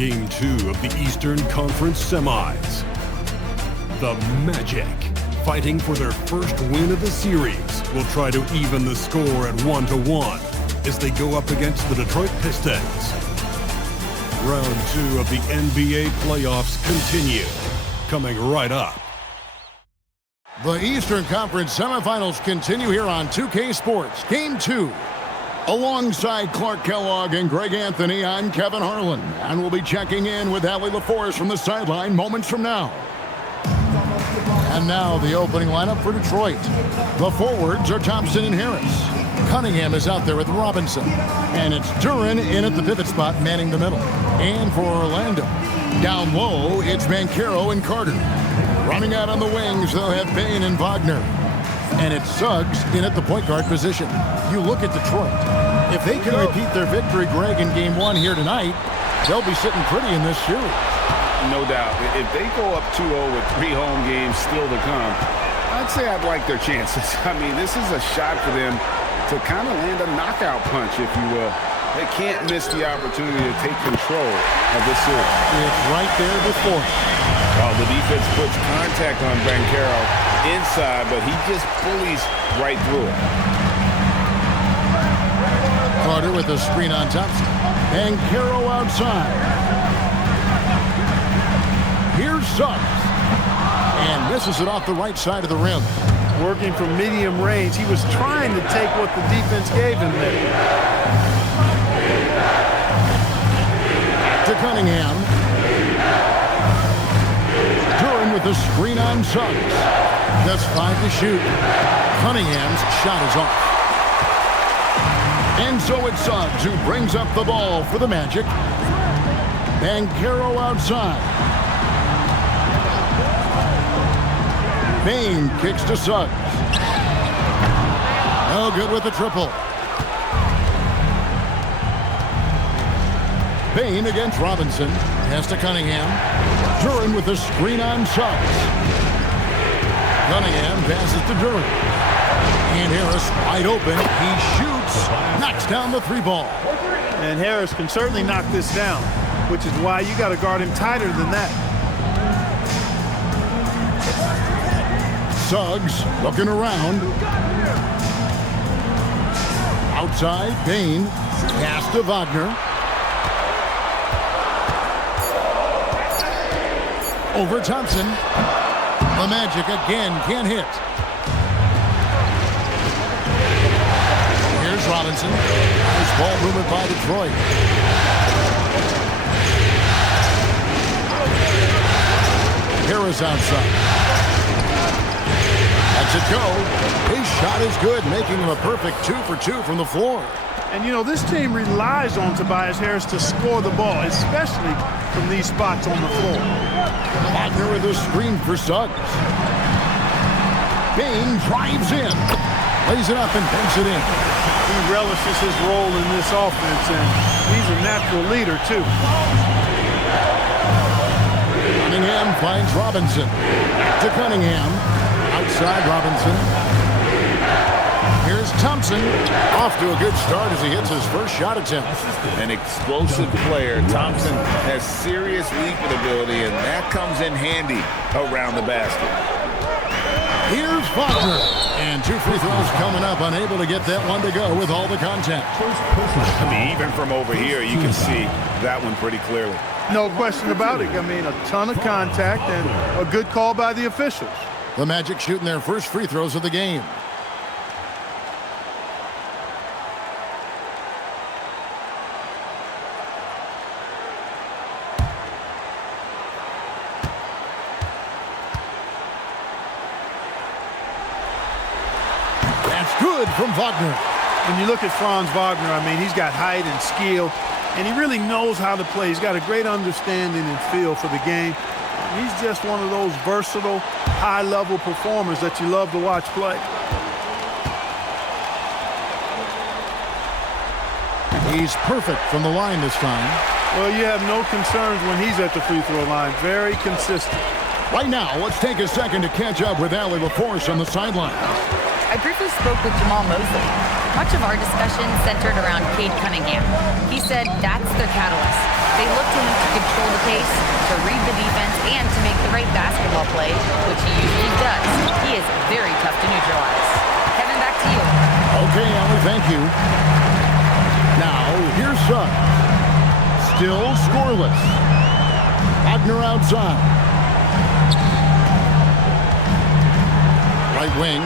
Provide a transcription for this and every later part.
Game 2 of the Eastern Conference Semis. The Magic, fighting for their first win of the series, will try to even the score at 1-1 as they go up against the Detroit Pistons. Round 2 of the NBA playoffs continue, coming right up. The Eastern Conference semifinals continue here on 2K Sports. Game 2. Alongside Clark Kellogg and Greg Anthony, I'm Kevin Harlan, and we'll be checking in with Allie LaForce from the sideline moments from now. And now the opening lineup for Detroit. The forwards are Thompson and Harris. Cunningham is out there with Robinson. And it's Duren in at the pivot spot, manning the middle. And for Orlando, down low, it's Banchero and Carter. Running out on the wings, they'll have Bane and Wagner. And it's Suggs in at the point guard position. You look at Detroit. If they can repeat their victory, Greg, in Game 1 here tonight, they'll be sitting pretty in this series. No doubt. If they go up 2-0 with 3 home games still to come, I'd say I'd like their chances. I mean, this is a shot for them to kind of land a knockout punch, if you will. They can't miss the opportunity to take control of this series. It's right there before. Well, the defense puts contact on Banchero inside, but he just bullies right through it. Carter with a screen on Thompson. Banchero outside. Here's Suggs. And misses it off the right side of the rim. Working from medium range, he was trying to take what the defense gave him there. To Cunningham. Duren with the screen on Suggs. That's 5 to shoot. Cunningham's shot is off. And so it's Suggs who brings up the ball for the Magic. Banchero outside. Bane kicks to Suggs. No good with the triple. Bane against Robinson. Pass to Cunningham. Duren with the screen on Suggs. Cunningham passes to Duren. And Harris wide open. He shoots. Knocks down the 3-ball. And Harris can certainly knock this down, which is why you got to guard him tighter than that. Suggs looking around. Outside, Bane. Pass to Wagner. Over Thompson. The Magic again can't hit. Here's Robinson. Nice ball movement by Detroit. Harris outside. Lets it go. His shot is good, making him a perfect 2 for 2 from the floor. And, you know, this team relies on Tobias Harris to score the ball, especially from these spots on the floor. Wagner with a screen for Suggs. Bane drives in. Lays it up and banks it in. He relishes his role in this offense, and he's a natural leader, too. Cunningham finds Robinson. To Cunningham. Outside Robinson. Here's Thompson. Off to a good start as he hits his first shot attempt. An explosive player. Thompson has serious leaping ability, and that comes in handy around the basket. Here's Wagner. And 2 free throws coming up. Unable to get that one to go with all the contact. I mean, even from over here, you can see that one pretty clearly. No question about it. I mean, a ton of contact and a good call by the officials. The Magic shooting their first free throws of the game. That's good from Wagner. When you look at Franz Wagner, I mean, he's got height and skill, and he really knows how to play. He's got a great understanding and feel for the game. He's just one of those versatile, high-level performers that you love to watch play. He's perfect from the line this time. Well, you have no concerns when he's at the free throw line. Very consistent. Right now, let's take a second to catch up with Allie LaForce on the sideline. I briefly spoke with Jamal Mosley. Much of our discussion centered around Cade Cunningham. He said that's their catalyst. They look to him to control the pace, to read the defense, and to make the right basketball play, which he usually does. He is very tough to neutralize. Kevin, back to you. Okay, Ellie, thank you. Now, here's Suggs. Still scoreless. Wagner outside. Right wing.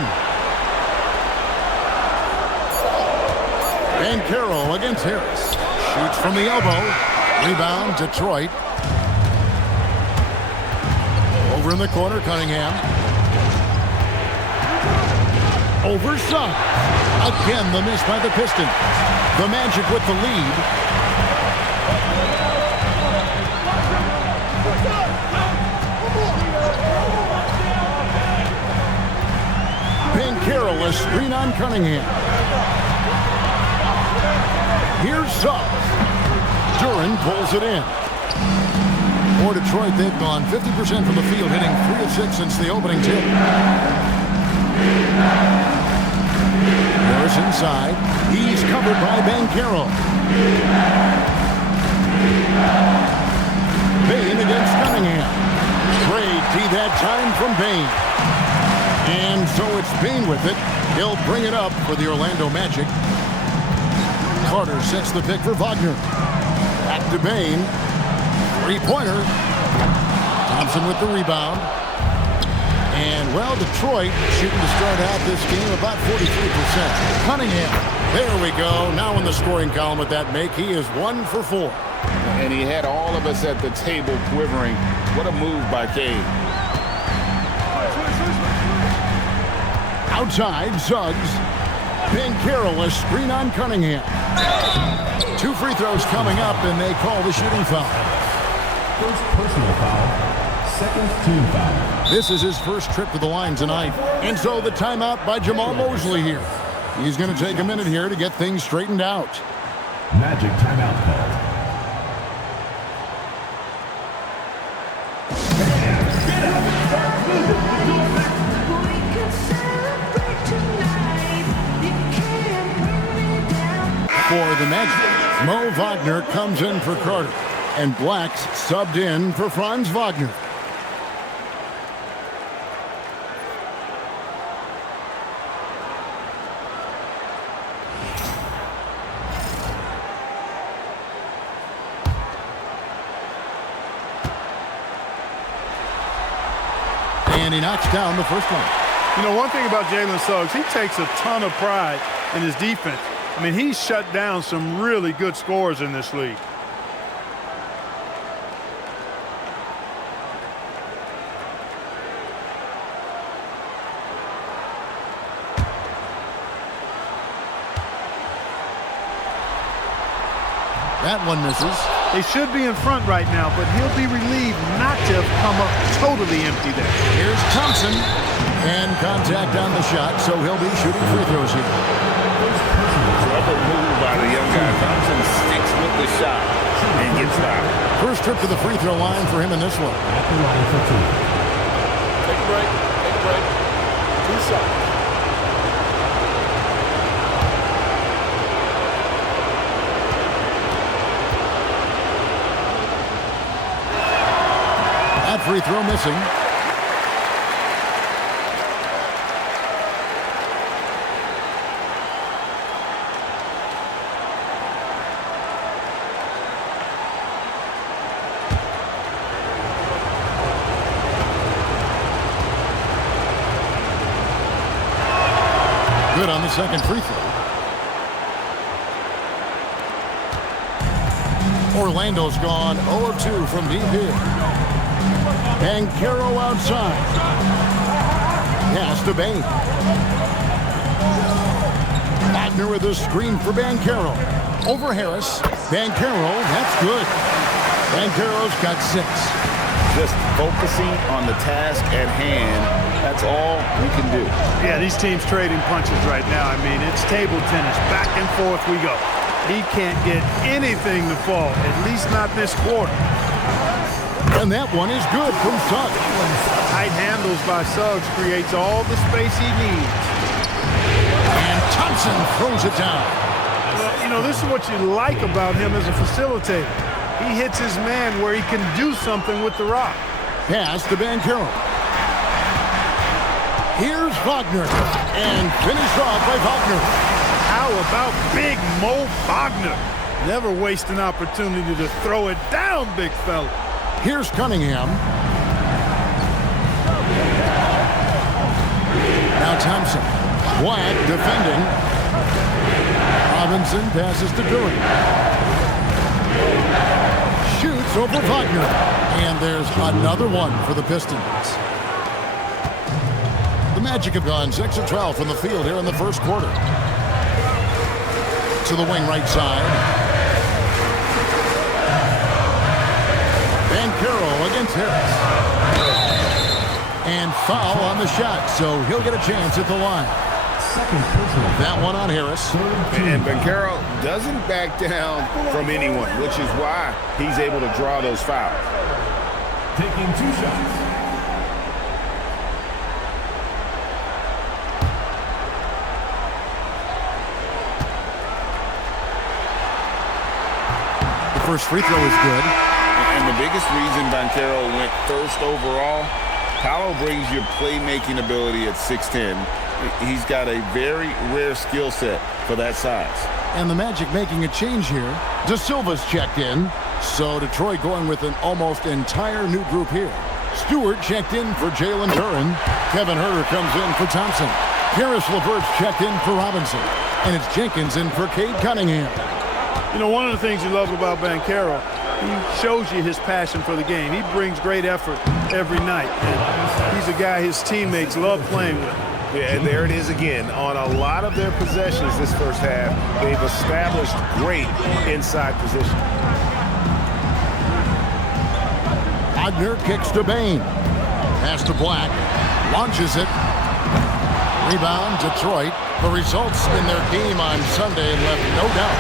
And Carroll against Harris. Shoots from the elbow. Rebound, Detroit. Over in the corner, Cunningham. Over Suggs. Again, the miss by the Pistons. The Magic with the lead. Carroll, a screen on Cunningham. Here's Suggs. Duran pulls it in. For Detroit, they've gone 50% from the field, hitting 3 of 6 since the opening tip. Harris inside. He's covered by Carroll. Bain against Cunningham. Great D that time from Bain. And so it's Bain with it. He'll bring it up for the Orlando Magic. Carter sets the pick for Wagner. Back to Bain. Three-pointer. Thompson with the rebound. And, well, Detroit shooting to start out this game about 43%. Cunningham. There we go. Now in the scoring column with that make. He is 1 for 4. And he had all of us at the table quivering. What a move by Cade. Outside, Suggs. Carroll, a screen on Cunningham. 2 free throws coming up, and they call the shooting foul. First personal foul, second team foul. This is his first trip to the line tonight. And so the timeout by Jamal Mosley here. He's going to take a minute here to get things straightened out. Magic timeout call. For the Magic, Mo Wagner comes in for Carter, and Black's subbed in for Franz Wagner. And he knocks down the first one. You know, one thing about Jalen Suggs, he takes a ton of pride in his defense. I mean, he's shut down some really good scorers in this league. That one misses. They should be in front right now, but he'll be relieved not to have come up totally empty there. Here's Thompson. And contact on the shot, so he'll be shooting free throws here. Clever move by the young guy. Thompson sticks with the shot and gets fouled. First trip to the free throw line for him in this one. At the line for 2. Take a break. Take a break. 2 shots. That free throw missing. Good on the second free throw. Orlando's gone 0 of 2 from deep here. And Carroll outside. Pass to Bain. Wagner with a screen for Carroll. Over Harris. Carroll, that's good. Carroll's got 6. Just focusing on the task at hand. That's all we can do. Yeah, these teams trading punches right now. I mean, it's table tennis. Back and forth we go. He can't get anything to fall, at least not this quarter. And that one is good from Suggs. Tight handles by Suggs creates all the space he needs. Thompson throws it down. Well, you know, this is what you like about him as a facilitator. He hits his man where he can do something with the rock. Pass to Banchero. Here's Wagner. And finished off by Wagner. How about Big Mo Wagner? Never waste an opportunity to throw it down, big fella. Here's Cunningham. Now Thompson. Black defending. Robinson passes to Duran. Shoots over Wagner. And there's another one for the Pistons. The Magic have gone 6 of 12 from the field here in the first quarter. To the wing right side. Banchero against Harris. And foul on the shot, so he'll get a chance at the line. That one on Harris. And Banchero doesn't back down from anyone, which is why he's able to draw those fouls. Taking 2 shots. The first free throw is good. And the biggest reason Banchero went first overall, Paolo brings you playmaking ability at 6'10". He's got a very rare skill set for that size. And the Magic making a change here. De Silva's checked in. So Detroit going with an almost entire new group here. Stewart checked in for Jalen Duran. Kevin Huerter comes in for Thompson. Karis LeVert's checked in for Robinson. And it's Jenkins in for Cade Cunningham. You know, one of the things you love about Banchero, he shows you his passion for the game. He brings great effort every night. And he's a guy his teammates love playing with. Yeah, and there it is again. On a lot of their possessions this first half, they've established great inside position. Wagner kicks to Bain. Pass to Black. Launches it. Rebound, Detroit. The results in their game on Sunday left no doubt.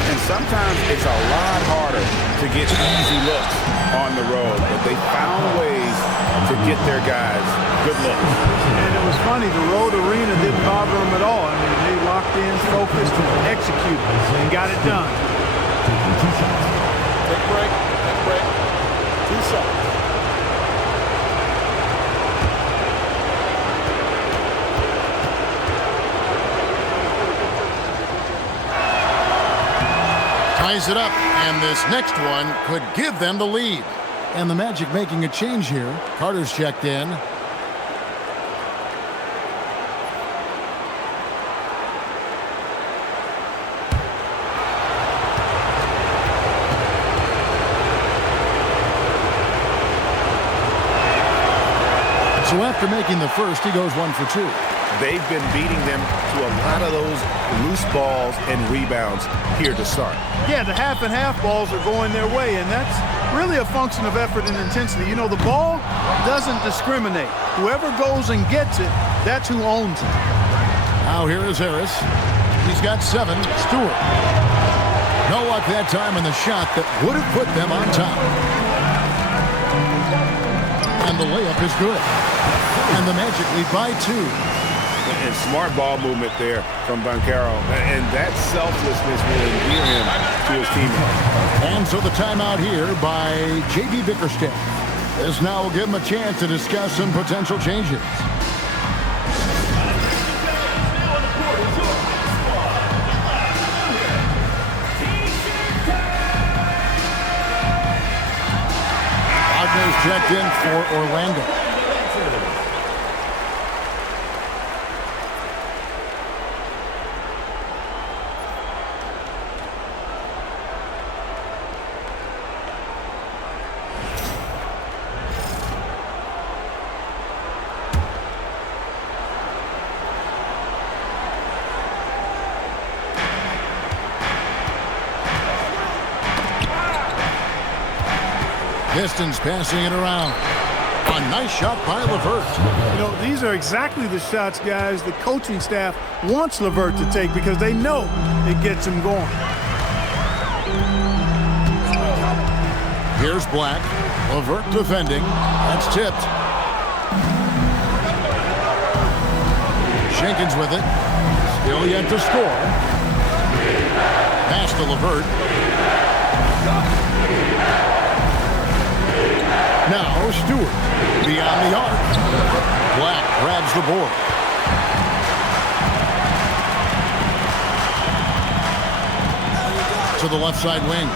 And sometimes it's a lot harder to get easy looks on the road, but they found ways to get their guys good looks. And it was funny, the road arena didn't bother them at all. I mean, they locked in, focused, and executed, and got it done. Take break. 2 shots. Ties it up, and this next one could give them the lead. And the Magic making a change here. Carter's checked in. So after making the first, he goes 1 for 2. They've been beating them to a lot of those loose balls and rebounds here to start. Yeah, the half and half balls are going their way, and that's really a function of effort and intensity. You know, the ball doesn't discriminate. Whoever goes and gets it, that's who owns it. Now here is Harris. He's got 7. Stewart. No luck that time on the shot that would have put them on top. And the layup is good. And the Magic lead by 2. And smart ball movement there from Banchero. And that selflessness will endear him to his teammates. And so the timeout here by J.B. Bickerstaff. This now will give him a chance to discuss some potential changes. Wagner's checked in for Orlando. Pistons passing it around. A nice shot by LeVert. You know, these are exactly the shots, guys, the coaching staff wants LeVert to take because they know it gets him going. Here's Black. LeVert defending. That's tipped. Jenkins with it. Still yet to score. Pass to LeVert. Now Stewart beyond the arc. Black grabs the board. To the left side wing.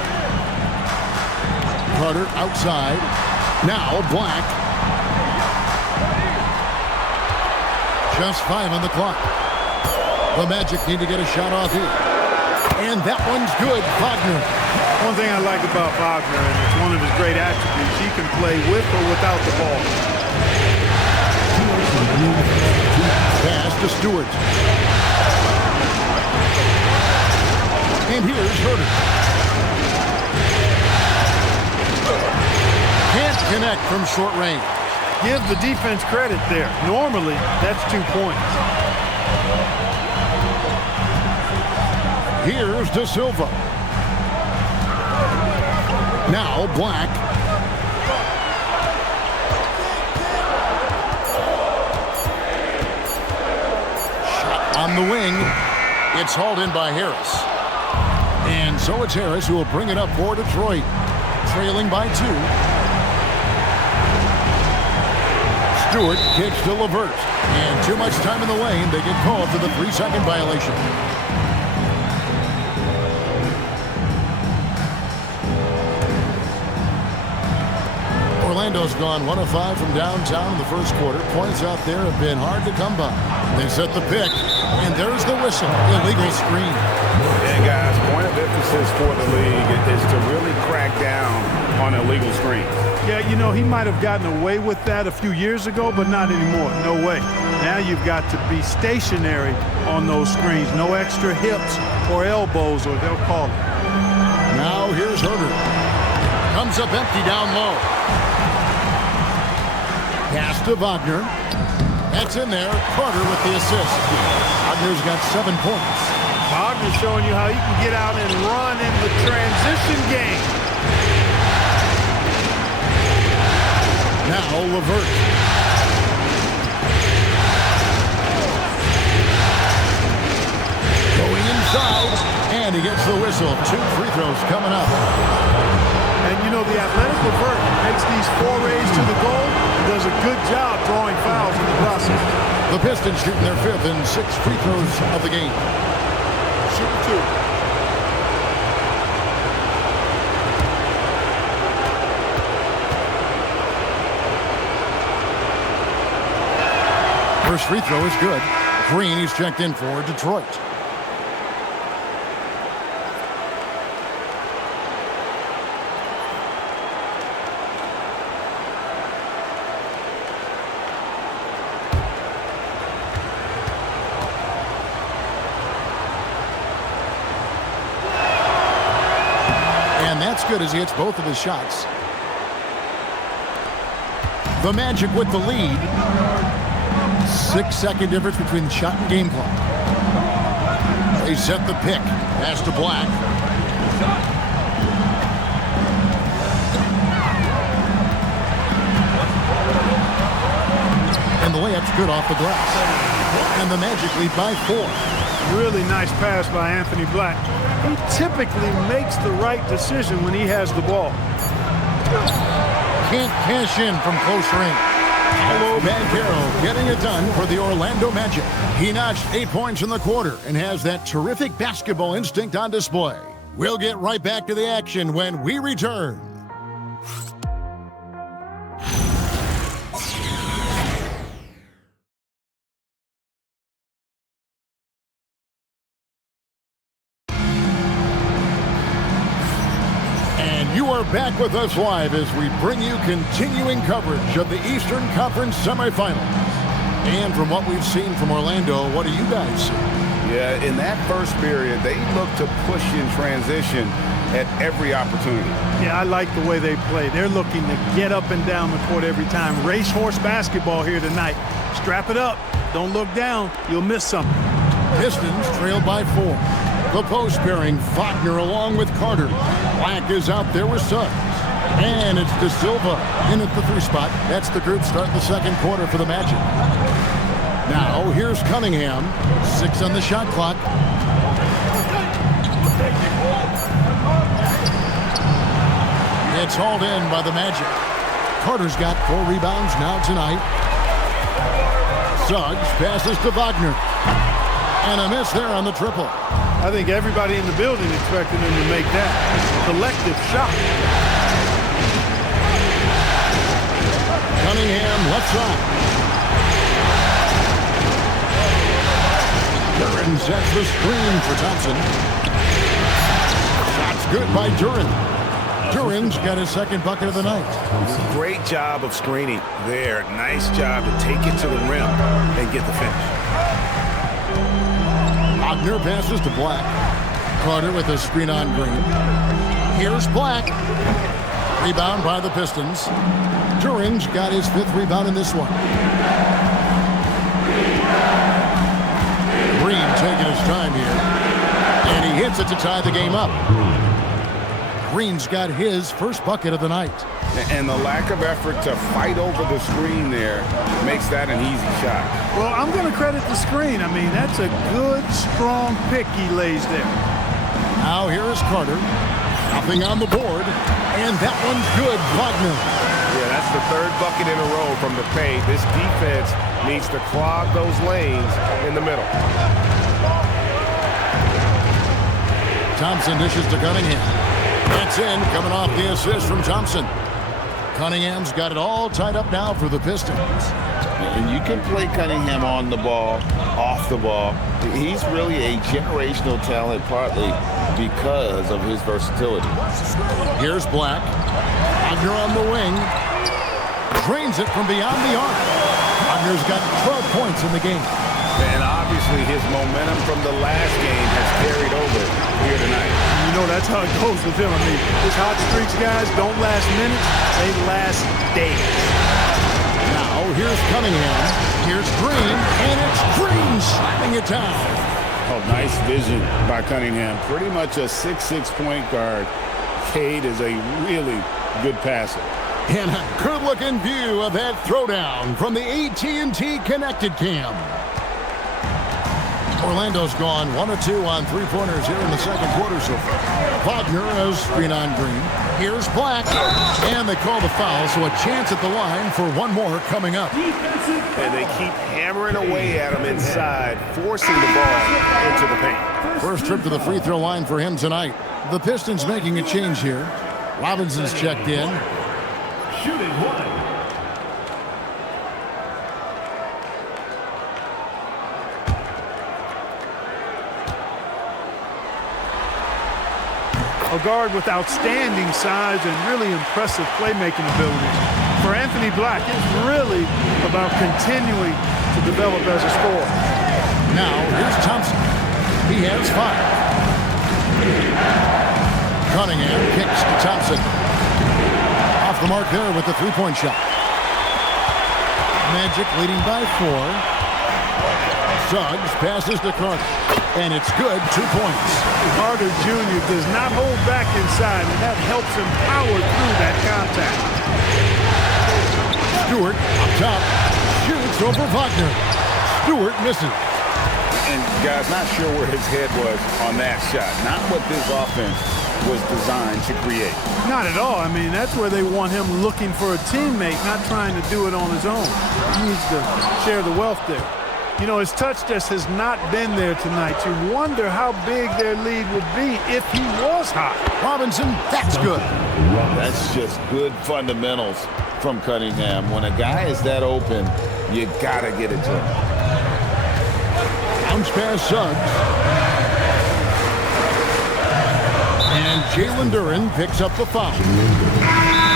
Carter outside. Now Black. Just 5 on the clock. The Magic need to get a shot off here. And that one's good. Wagner. One thing I like about Wagner, and it's one of his great attributes, he can play with or without the ball. Pass to Stewart. And here's Herter. Can't connect from short range. Give the defense credit there. Normally, that's 2 points. Here's De Silva. Now Black. Shot on the wing. It's hauled in by Harris. And so it's Harris who will bring it up for Detroit. Trailing by 2. Stewart kicks to LeVert. And too much time in the lane. They get called for the 3-second violation. Orlando's gone 1 of 5 from downtown in the first quarter. Points out there have been hard to come by. They set the pick, and there's the whistle. Illegal screen. Yeah, guys, point of emphasis for the league is to really crack down on illegal screens. Yeah, you know, he might have gotten away with that a few years ago, but not anymore. No way. Now you've got to be stationary on those screens. No extra hips or elbows, or they'll call it. Now here's Herter. Comes up empty down low. Pass to Wagner. That's in there. Carter with the assist. Wagner's got 7 points. Wagner showing you how he can get out and run in the transition game. Now LeVert. Going inside, and he gets the whistle. 2 free throws coming up. And you know, the athletic LeVert makes these forays to the goal. Does a good job drawing fouls in the process. The Pistons shooting their 5th and 6th free throws of the game. Shoot 2. First free throw is good. Green, he's checked in for Detroit. And that's good as he hits both of his shots. The Magic with the lead. 6-second difference between the shot and game clock. They set the pick. Pass to Black. And the layup's good off the glass. And the Magic lead by 4. Really nice pass by Anthony Black. He typically makes the right decision when he has the ball. Can't cash in from close range. Paolo Banchero getting it done for the Orlando Magic. He notched 8 points in the quarter and has that terrific basketball instinct on display. We'll get right back to the action when we return. You are back with us live as we bring you continuing coverage of the Eastern Conference semifinals. And from what we've seen from Orlando, what do you guys see? Yeah, in that first period, they look to push in transition at every opportunity. Yeah, I like the way they play. They're looking to get up and down the court every time. Racehorse basketball here tonight. Strap it up. Don't look down. You'll miss something. Pistons trailed by 4. The post pairing, Wagner along with Carter. Black is out there with Suggs. And it's De Silva in at the 3 spot. That's the group starting the second quarter for the Magic. Now here's Cunningham. 6 on the shot clock. It's hauled in by the Magic. Carter's got 4 rebounds now tonight. Suggs passes to Wagner. And a miss there on the triple. I think everybody in the building expected him to make that collective shot. Cunningham left side. Duren sets the screen for Thompson. Shot's good by Duren. Duren's got his second bucket of the night. Great job of screening there. Nice job to take it to the rim and get the finish. Wagner passes to Black. Carter with a screen on Green. Here's Black. Rebound by the Pistons. Duren's got his 5th rebound in this one. Green taking his time here. And he hits it to tie the game up. Green's got his first bucket of the night. And the lack of effort to fight over the screen there makes that an easy shot. Well, I'm going to credit the screen. I mean, that's a good, strong pick he lays there. Now here is Carter. Nothing on the board. And that one's good, Wagner. Yeah, that's the 3rd bucket in a row from the paint. This defense needs to clog those lanes in the middle. Thompson dishes to Cunningham. That's in, coming off the assist from Thompson. Cunningham's got it all tied up now for the Pistons. And you can play Cunningham on the ball, off the ball. He's really a generational talent, partly because of his versatility. Here's Black. Wagner on the wing. Drains it from beyond the arc. Wagner's got 12 points in the game. And obviously his momentum from the last game has carried over here tonight. You know, that's how it goes with him. I mean, his hot streaks, guys, don't last minutes. They last days. Now, here's Cunningham. Here's Green. And it's Green slamming it down. Oh, nice vision by Cunningham. Pretty much a 6'6" point guard. Cade is a really good passer. And a good-looking view of that throwdown from the AT&T Connected Cam. Orlando's gone 1 of 2 on 3-pointers here in the second quarter so far. Wagner has screen on Green. Here's Black. And they call the foul, so a chance at the line for one more coming up. And they keep hammering away at him inside, forcing the ball into the paint. First trip to the free throw line for him tonight. The Pistons making a change here. Robinson's checked in. Shooting 1. A guard with outstanding size and really impressive playmaking abilities. For Anthony Black, it's really about continuing to develop as a scorer. Now, here's Thompson. He has 5. Cunningham kicks to Thompson. Off the mark there with the 3-point shot. Magic leading by 4. Suggs passes to Carter. And it's good, 2 points. Carter Jr. does not hold back inside, and that helps him power through that contact. Stewart up top. Shoots over Wagner. Stewart misses. And guys, not sure where his head was on that shot. Not what this offense was designed to create. Not at all. I mean, that's where they want him looking for a teammate, not trying to do it on his own. He needs to share the wealth there. You know, his touch just has not been there tonight. You wonder how big their lead would be if he was hot. Robinson, that's good. That's just good fundamentals from Cunningham. When a guy is that open, you gotta get it to him. Bounce pass Suggs. And Jalen Duren picks up the foul.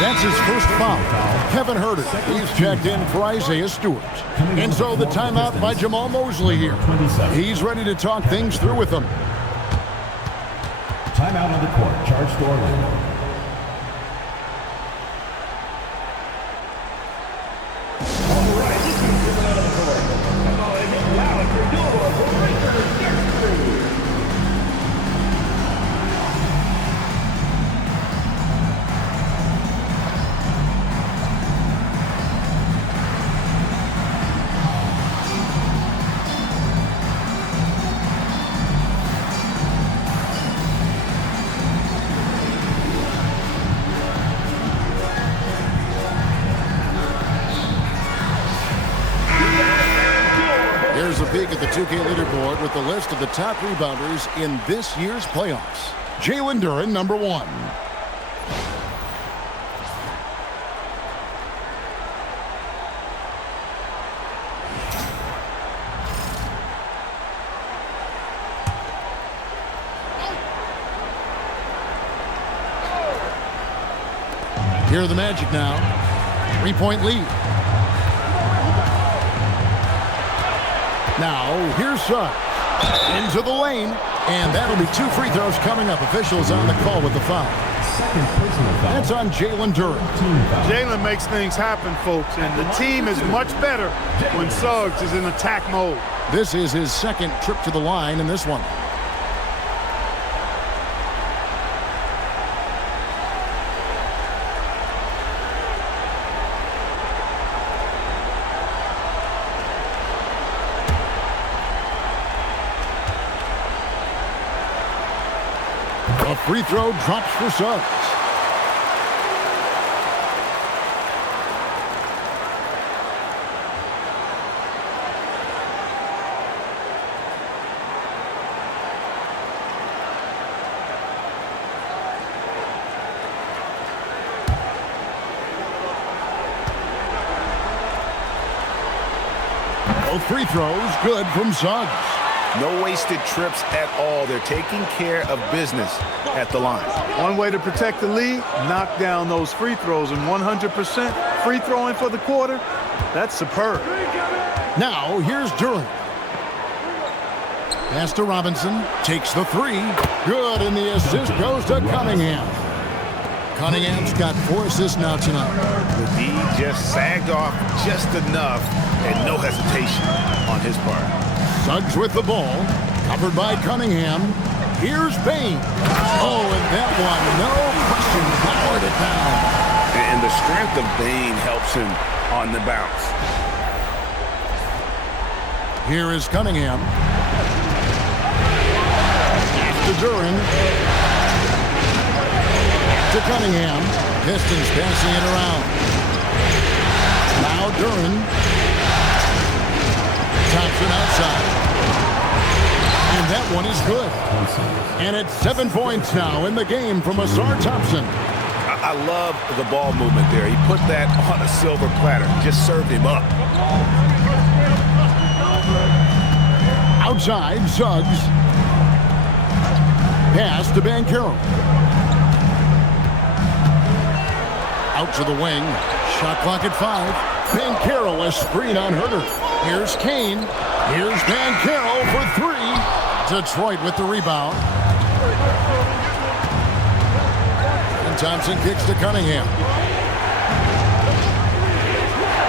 That's his first foul. Kevin Herter, he's checked in for Isaiah Stewart. And so the timeout by Jamal Mosley here. He's ready to talk things through with them. Timeout on the court. Charge to Orlando. All right, this is coming out of the court. Come on, make it loud for Duo for Lakers. 2K leaderboard with the list of the top rebounders in this year's playoffs. Jalen Duren, number 1. Here are the Magic now. 3-point lead. Now, here's Suggs. Into the lane. And that'll be 2 free throws coming up. Officials on the call with the foul. That's on Jalen Duren. Jalen makes things happen, folks, and the team is much better when Suggs is in attack mode. This is his second trip to the line in this one. A free throw drops for Suggs. Both free throws good from Suggs. No wasted trips at all. They're taking care of business at the line. One way to protect the lead, knock down those free throws, and 100% free throwing for the quarter, that's superb. Now, here's Duren. Pass to Robinson. Takes the 3. Good, and the assist goes to Cunningham. Cunningham's got 4 assists now tonight. The D just sagged off just enough, and no hesitation on his part. Suggs with the ball, covered by Cunningham. Here's Bain. Oh, and that one, no question, powered it down. And the strength of Bain helps him on the bounce. Here is Cunningham. To Duren. To Cunningham. Pistons passing it around. Now Duren. Thompson outside. And that one is good. And it's 7 points now in the game from Asar Thompson. I love the ball movement there. He put that on a silver platter. Just served him up. Outside, Suggs. Pass to Banchero. Out to the wing. Shot clock at 5. Banchero, a screen on Herter. Here's Kane. Here's Banchero for 3. Detroit with the rebound. And Thompson kicks to Cunningham.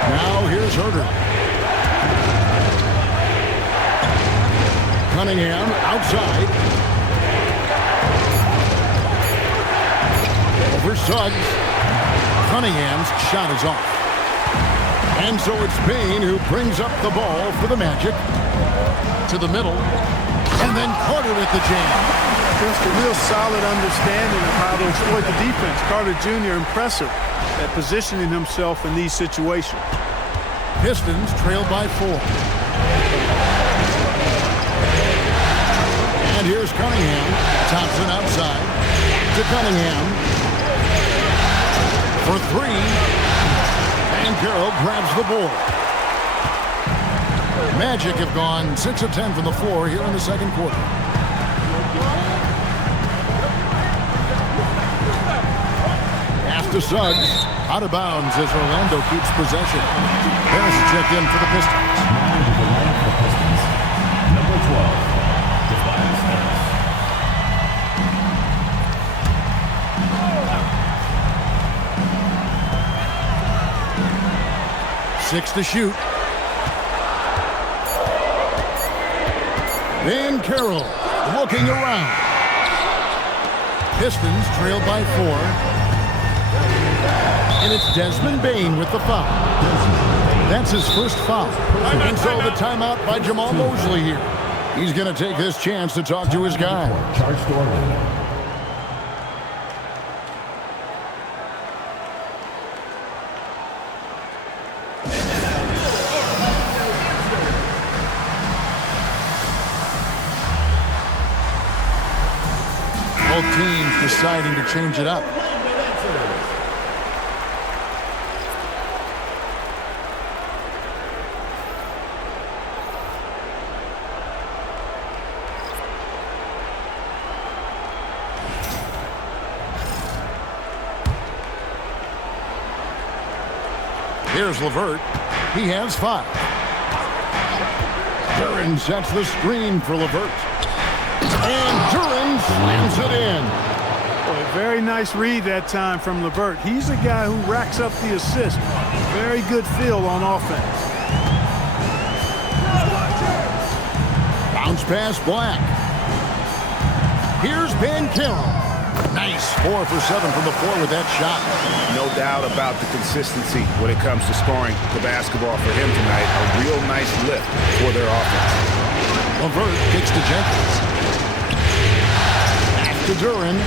Now here's Herter. Cunningham outside. Over Suggs. Cunningham's shot is off. And so it's Bain who brings up the ball for the Magic. To the middle. And then Carter with the jam. Just a real solid understanding of how to exploit the defense. Carter Jr. impressive at positioning himself in these situations. Pistons trailed by 4. And here's Cunningham. Thompson outside. To Cunningham. For 3. And Carroll grabs the board. Magic have gone 6 of 10 from the floor here in the second quarter. Pass to Suggs. Out of bounds as Orlando keeps possession. Harris checked in for the Pistons. Number 12, Tobias Harris. 6 to shoot. Banchero looking around. Pistons trailed by 4. And it's Desmond Bain with the foul. That's his first foul. And so the timeout by Jamal Mosley here. He's going to take this chance to talk to his guy. Charge to Orlando. Both teams deciding to change it up. Here's LeVert. He has 5. Duren sets the screen for LeVert. And Duren slams it in. Boy, very nice read that time from LeVert. He's a guy who racks up the assist. Very good feel on offense. Bounce pass Black. Here's Banchero. Nice 4 for 7 from the floor with that shot. No doubt about the consistency when it comes to scoring the basketball for him tonight. A real nice lift for their offense. LeVert kicks to Jenkins. Back to Duren.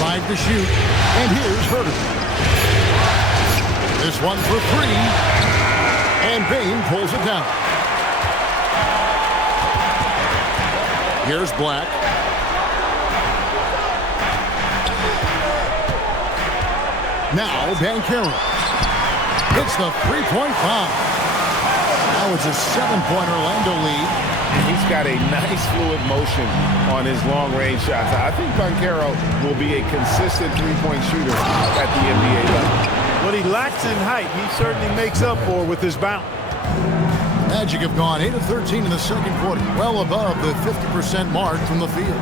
Five to shoot. And here's Herter. This one for 3. And Bane pulls it down. Here's Black. Now Banchero hits the three-point bomb. Now it's a 7-point Orlando lead. He's got a nice fluid motion on his long-range shots. I think Banchero will be a consistent three-point shooter at the NBA level. What he lacks in height, he certainly makes up for with his bounce. Magic have gone 8 of 13 in the second quarter, well above the 50% mark from the field.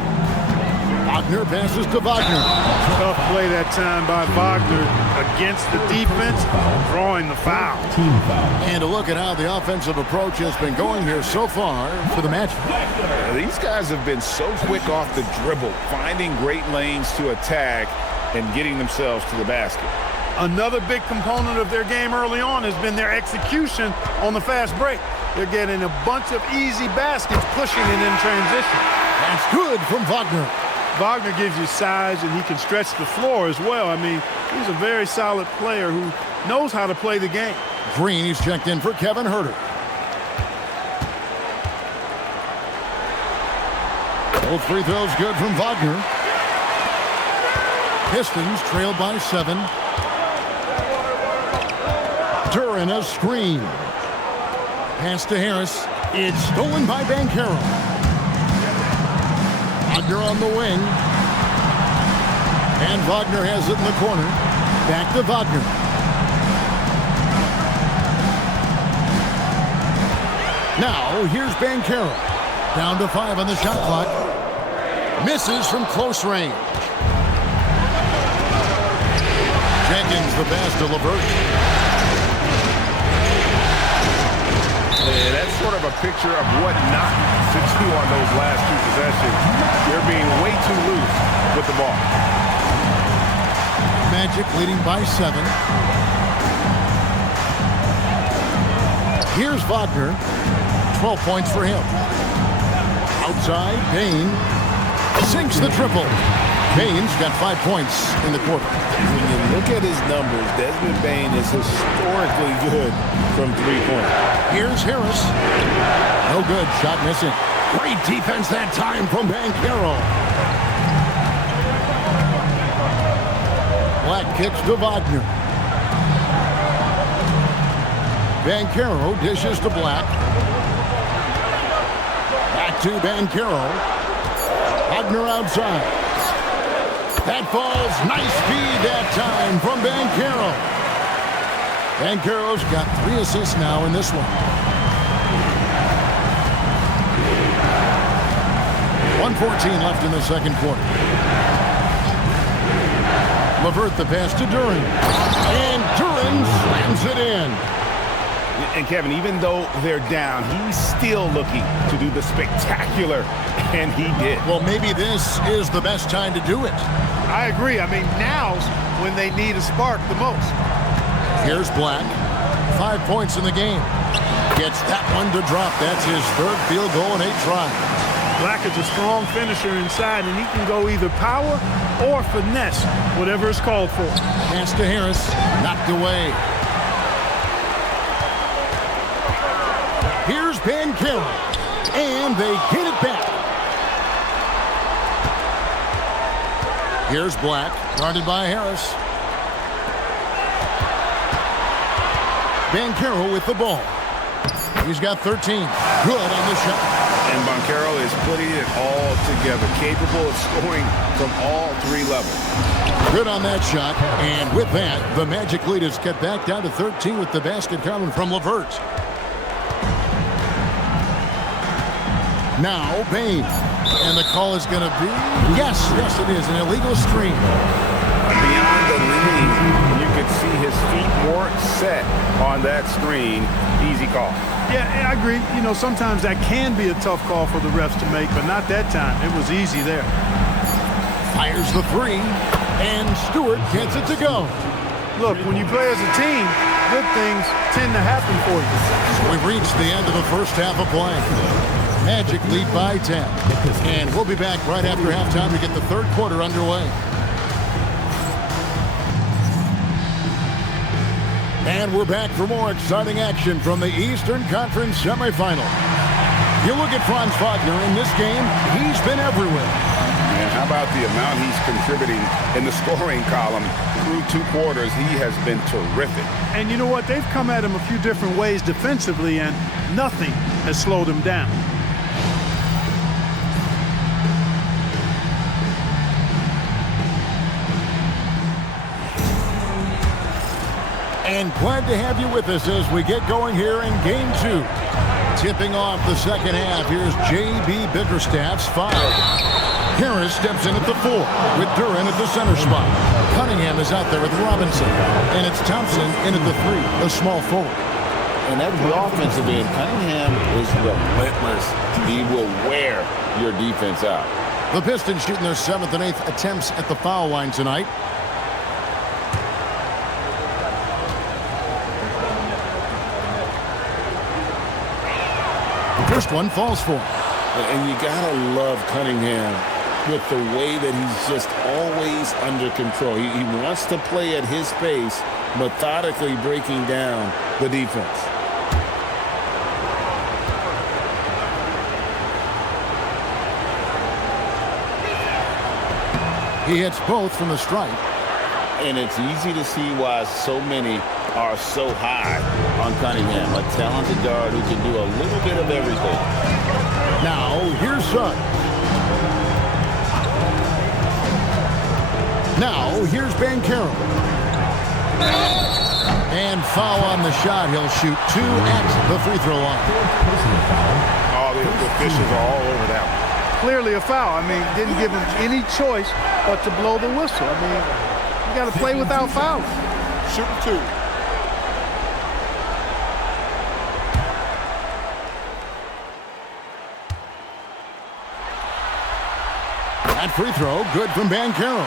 Wagner passes to Wagner. Tough play that time by Wagner against the defense, drawing the foul. Team foul. And a look at how the offensive approach has been going here so far for the Magic. These guys have been so quick off the dribble, finding great lanes to attack and getting themselves to the basket. Another big component of their game early on has been their execution on the fast break. They're getting a bunch of easy baskets, pushing it in transition. That's good from Wagner. Wagner gives you size, and he can stretch the floor as well. I mean, he's a very solid player who knows how to play the game. Green, he's checked in for Kevin Herter. Both free throws good from Wagner. Pistons trailed by 7. Duren a screen. Pass to Harris. It's stolen by Banchero. Wagner on the wing. And Wagner has it in the corner. Back to Wagner. Now, here's Banchero. Down to 5 on the shot clock. Misses from close range. Jenkins the pass to LeVert. Yeah, that's sort of a picture of what not to do on those last 2 possessions. They're being way too loose with the ball. Magic leading by 7. Here's Wagner. 12 points for him. Outside, Payne sinks the triple. Payne's got 5 points in the quarter. When you look at his numbers, Desmond Bane is historically good from 3-point. Here's Harris. No good. Shot missing. Great defense that time from Banchero. Black kicks to Wagner. Banchero dishes to Black. Back to Banchero. Wagner outside. That falls. Nice speed that time from Banchero. Banchero's got 3 assists now in this one. 1:14 left in the second quarter. LeVert the pass to Duren. And Duren slams it in. And Kevin, even though they're down, he's still looking to do the spectacular, and he did. Well, maybe this is the best time to do it. I agree. I mean, now's when they need a spark the most. Here's Black. 5 points in the game. Gets that one to drop. That's his 3rd field goal in 8 tries. Black is a strong finisher inside, and he can go either power or finesse, whatever is called for. Pass to Harris. Knocked away. Here's Banchero. And they get it back. Here's Black, guarded by Harris. Banchero with the ball. He's got 13. Good on the shot. And Banchero is putting it all together, capable of scoring from all three levels. Good on that shot. And with that, the Magic lead is cut back down to 13 with the basket coming from LeVert. Now, Bain. And the call is going to be, yes, it is, an illegal screen. Beyond the lean, you could see his feet more set on that screen. Easy call. Yeah, I agree. You know, sometimes that can be a tough call for the refs to make, but not that time. It was easy there. Fires the three, and Stewart gets it to go. Look, when you play as a team, good things tend to happen for you. We've reached the end of the first half of play. Magic lead by 10. And we'll be back right after halftime to get the third quarter underway. And we're back for more exciting action from the Eastern Conference semifinal. You look at Franz Wagner in this game, he's been everywhere. And how about the amount he's contributing in the scoring column? Through 2 quarters, he has been terrific. And you know what? They've come at him a few different ways defensively, and nothing has slowed him down. And glad to have you with us as we get going here in Game 2. Tipping off the second half, here's J.B. Bickerstaff's foul. Harris steps in at the 4 with Duran at the center spot. Cunningham is out there with Robinson. And it's Thompson in at the 3, the small forward. And at the offensive end, Cunningham is relentless. He will wear your defense out. The Pistons shooting their 7th and 8th attempts at the foul line tonight. First one falls for him. And you gotta love Cunningham with the way that he's just always under control. He wants to play at his pace, methodically breaking down the defense. He hits both from the stripe. And it's easy to see why so many are so high on Cunningham, a talented guard who can do a little bit of everything. Now, here's Suggs. Now, here's Banchero. And foul on the shot. He'll shoot 2 at the free throw line. Oh, the officials are all over that one. Clearly a foul. I mean, didn't give him any choice but to blow the whistle. I mean, you got to play without fouling. Shoot 2. That free throw, good from Banchero.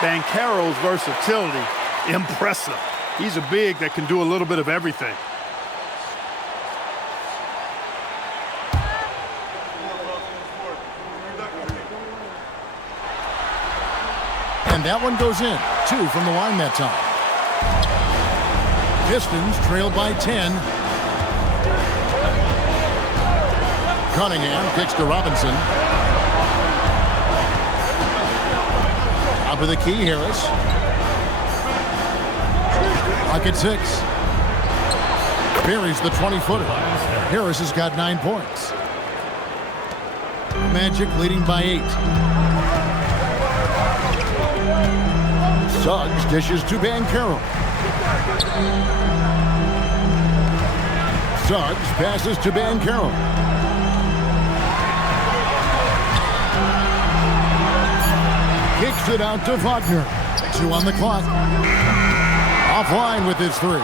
Banchero's versatility, impressive. He's a big that can do a little bit of everything. And that one goes in. 2 from the line that time. Pistons trailed by 10. Cunningham kicks to Robinson. Top of the key, Harris. Clock at 6. Buries the 20-footer. Harris has got 9 points. Magic leading by 8. Suggs dishes to Banchero. Suggs passes to Banchero. Kicks it out to Wagner. 2 on the clock. Offline with his 3.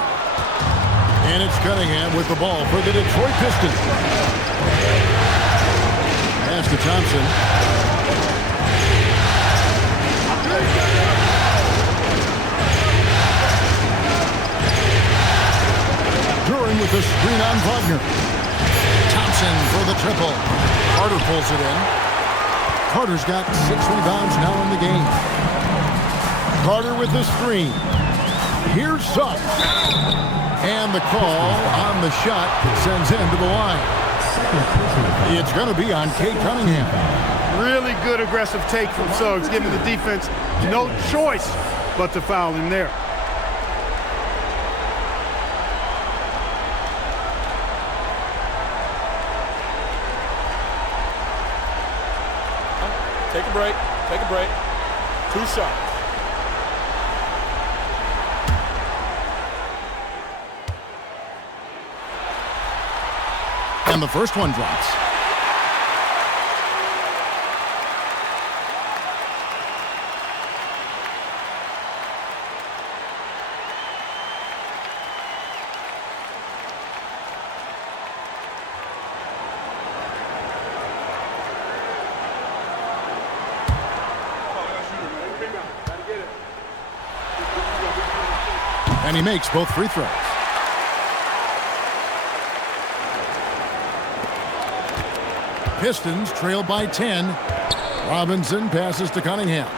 And it's Cunningham with the ball for the Detroit Pistons. Pass to Thompson. Duran with the screen on Wagner. Thompson for the triple. Carter pulls it in. Carter's got 6 rebounds now in the game. Carter with the screen. Here's Suggs. And the call on the shot sends him to the line. It's going to be on Cade Cunningham. Really good aggressive take from Suggs, giving the defense no choice but to foul him there. Take a break. Take a break. 2 shots. And the first one drops. And he makes both free throws. Pistons trail by 10. Robinson passes to Cunningham.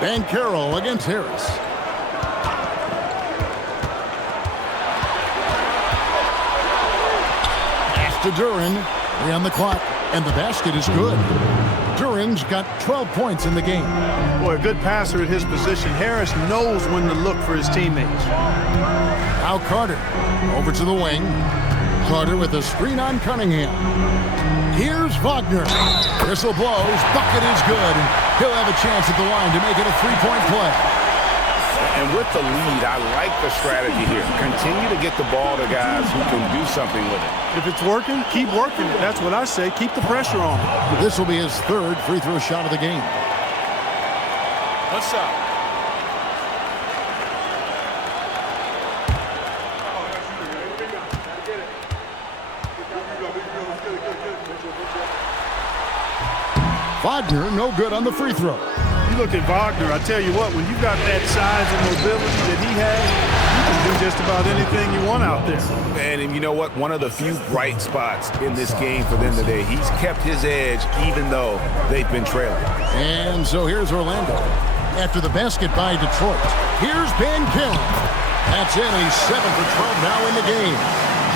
Banchero against Harris. Pass to Duran. 3 on the clock, and the basket is good. Duran's got 12 points in the game. Boy, a good passer at his position. Harris knows when to look for his teammates. Now Carter over to the wing. Carter with a screen on Cunningham. Here's Wagner. Whistle blows. Bucket is good. He'll have a chance at the line to make it a 3-point play. And with the lead, I like the strategy here. Continue to get the ball to guys who can do something with it. If it's working, keep working it. That's what I say. Keep the pressure on. This will be his 3rd free throw shot of the game. 1 shot. Wagner, no good on the free throw. You look at Wagner, I tell you what, when you got that size and mobility that he has, you can do just about anything you want out there. And you know what? One of the few bright spots in this game for them today. He's kept his edge even though they've been trailing. And so here's Orlando. After the basket by Detroit, here's Banchero. That's it, and he's 7 for 12 now in the game.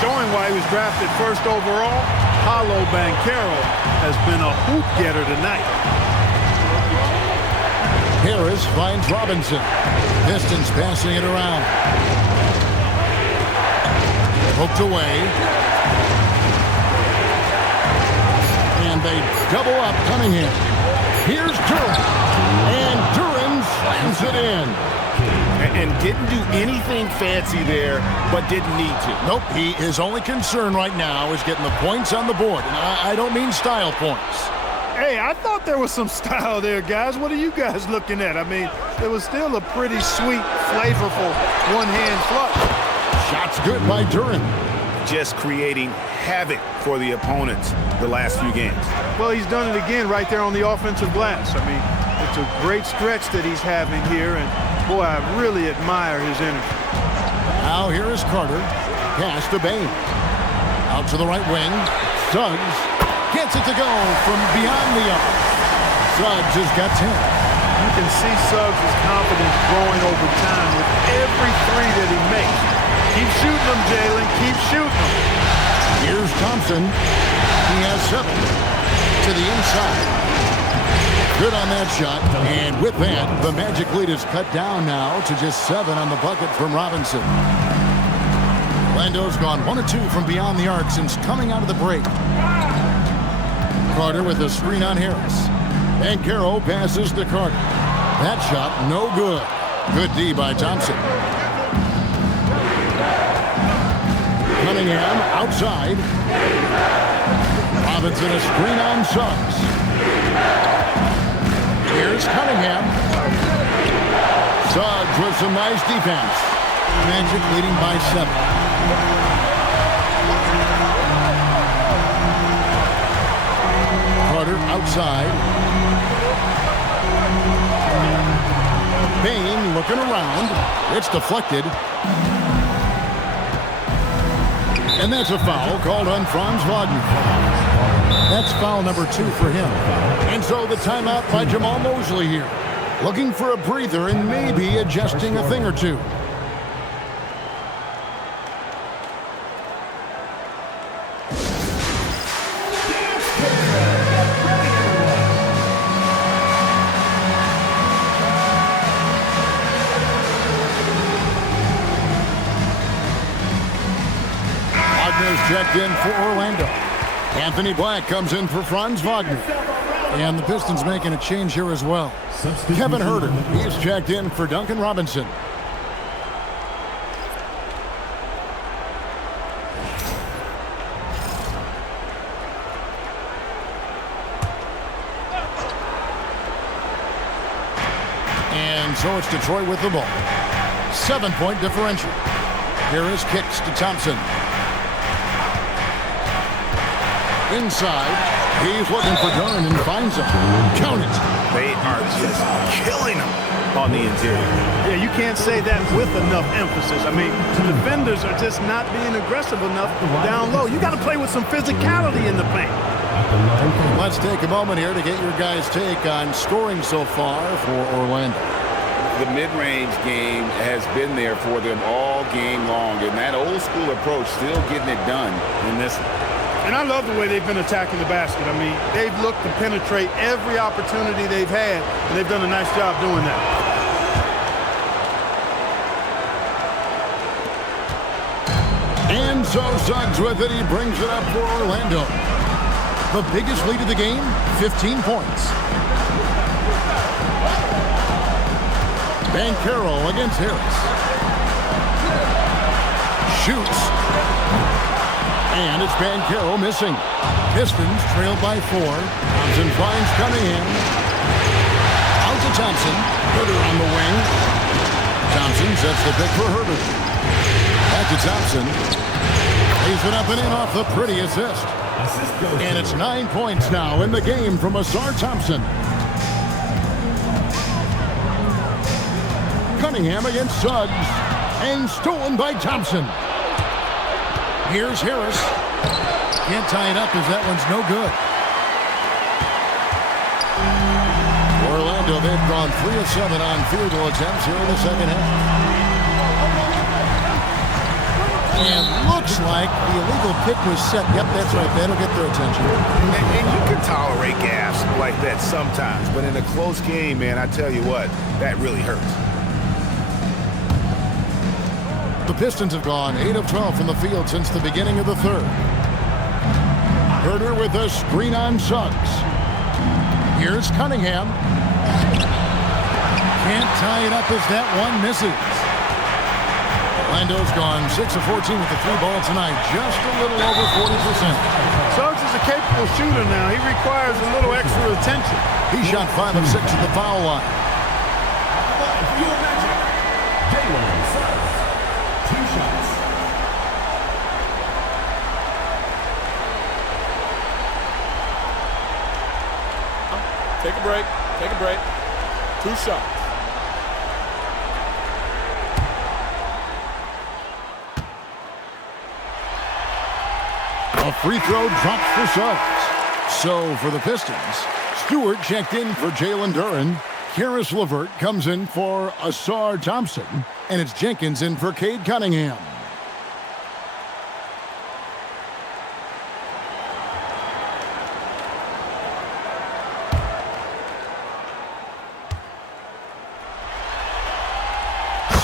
Showing why he was drafted 1st overall, Paolo Banchero has been a hoop getter tonight. Harris finds Robinson. Pistons passing it around. Poked away. And they double up Cunningham. Here's Duran. And Duran slams it in. And didn't do anything fancy there, but didn't need to. Nope, his only concern right now is getting the points on the board. And I don't mean style points. Hey, I thought there was some style there, guys. What are you guys looking at? I mean, it was still a pretty sweet, flavorful one-hand flush. Shots good by Duran. Just creating havoc for the opponents the last few games. Well, he's done it again right there on the offensive glass. I mean, it's a great stretch that he's having here, and boy, I really admire his energy. Now here is Carter. Pass to Bain. Out to the right wing. Suggs gets it to go from beyond the arc. Suggs has got 10. You can see Suggs' confidence growing over time with every 3 that he makes. Keep shooting them, Jalen. Keep shooting them. Here's Thompson. He has 7 to the inside. Good on that shot. And with that, the Magic lead is cut down now to just 7 on the bucket from Robinson. Orlando's gone 1 of 2 from beyond the arc since coming out of the break. Carter with a screen on Harris. Banchero passes to Carter. That shot, no good. Good D by Thompson. Cunningham outside. Robinson a screen on Suggs. Here's Cunningham. Suggs with some nice defense. Magic leading by 7. Carter outside. Bain looking around. It's deflected. And that's a foul called on Franz Wagner. That's foul number 2 for him. And so the timeout by Jamal Mosley here. Looking for a breather and maybe adjusting a thing or two. checked in for Orlando. Anthony Black comes in for Franz Wagner. And the Pistons making a change here as well. Kevin Huerter, he's checked in for Duncan Robinson. And so it's Detroit with the ball. 7-point differential. Here is kicks to Thompson. Inside, he's looking for Duren and finds him. Count it. They are just killing him on the interior. Yeah, you can't say that with enough emphasis. I mean, the defenders are just not being aggressive enough down low. You got to play with some physicality in the paint. Let's take a moment here to get your guys' take on scoring so far for Orlando. The mid-range game has been there for them all game long, and that old-school approach still getting it done in this one. And I love the way they've been attacking the basket. I mean, they've looked to penetrate every opportunity they've had, and they've done a nice job doing that. And so Suggs with it. He brings it up for Orlando. The biggest lead of the game, 15 points. Banchero against Harris. Shoots. And it's Banchero missing. Pistons trailed by 4. Thompson finds Cunningham. Out to Thompson. Huerter on the wing. Thompson sets the pick for Huerter. Back to Thompson. Lays it up and in off the pretty assist. And it's 9 points now in the game from Ausar Thompson. Cunningham against Suggs. And stolen by Thompson. Here's Harris. Can't tie it up as that one's no good. Orlando, they've gone 3 of 7 on field goal attempts here in the second half. And looks like the illegal pick was set. Yep, that's right. That'll get their attention. And you can tolerate gas like that sometimes, but in a close game, man, I tell you what, that really hurts. The Pistons have gone 8 of 12 from the field since the beginning of the third. Huerter with a screen on Suggs. Here's Cunningham. Can't tie it up as that one misses. Orlando's gone 6 of 14 with the 3 ball tonight, just a little over 40%. Suggs is a capable shooter now. He requires a little extra attention. He shot 5 of 6 at the foul line. Take a break. Take a break. 2 shots. A free throw dropped for Suggs. So for the Pistons, Stewart checked in for Jalen Duren. Karis LeVert comes in for Ausar Thompson. And it's Jenkins in for Cade Cunningham.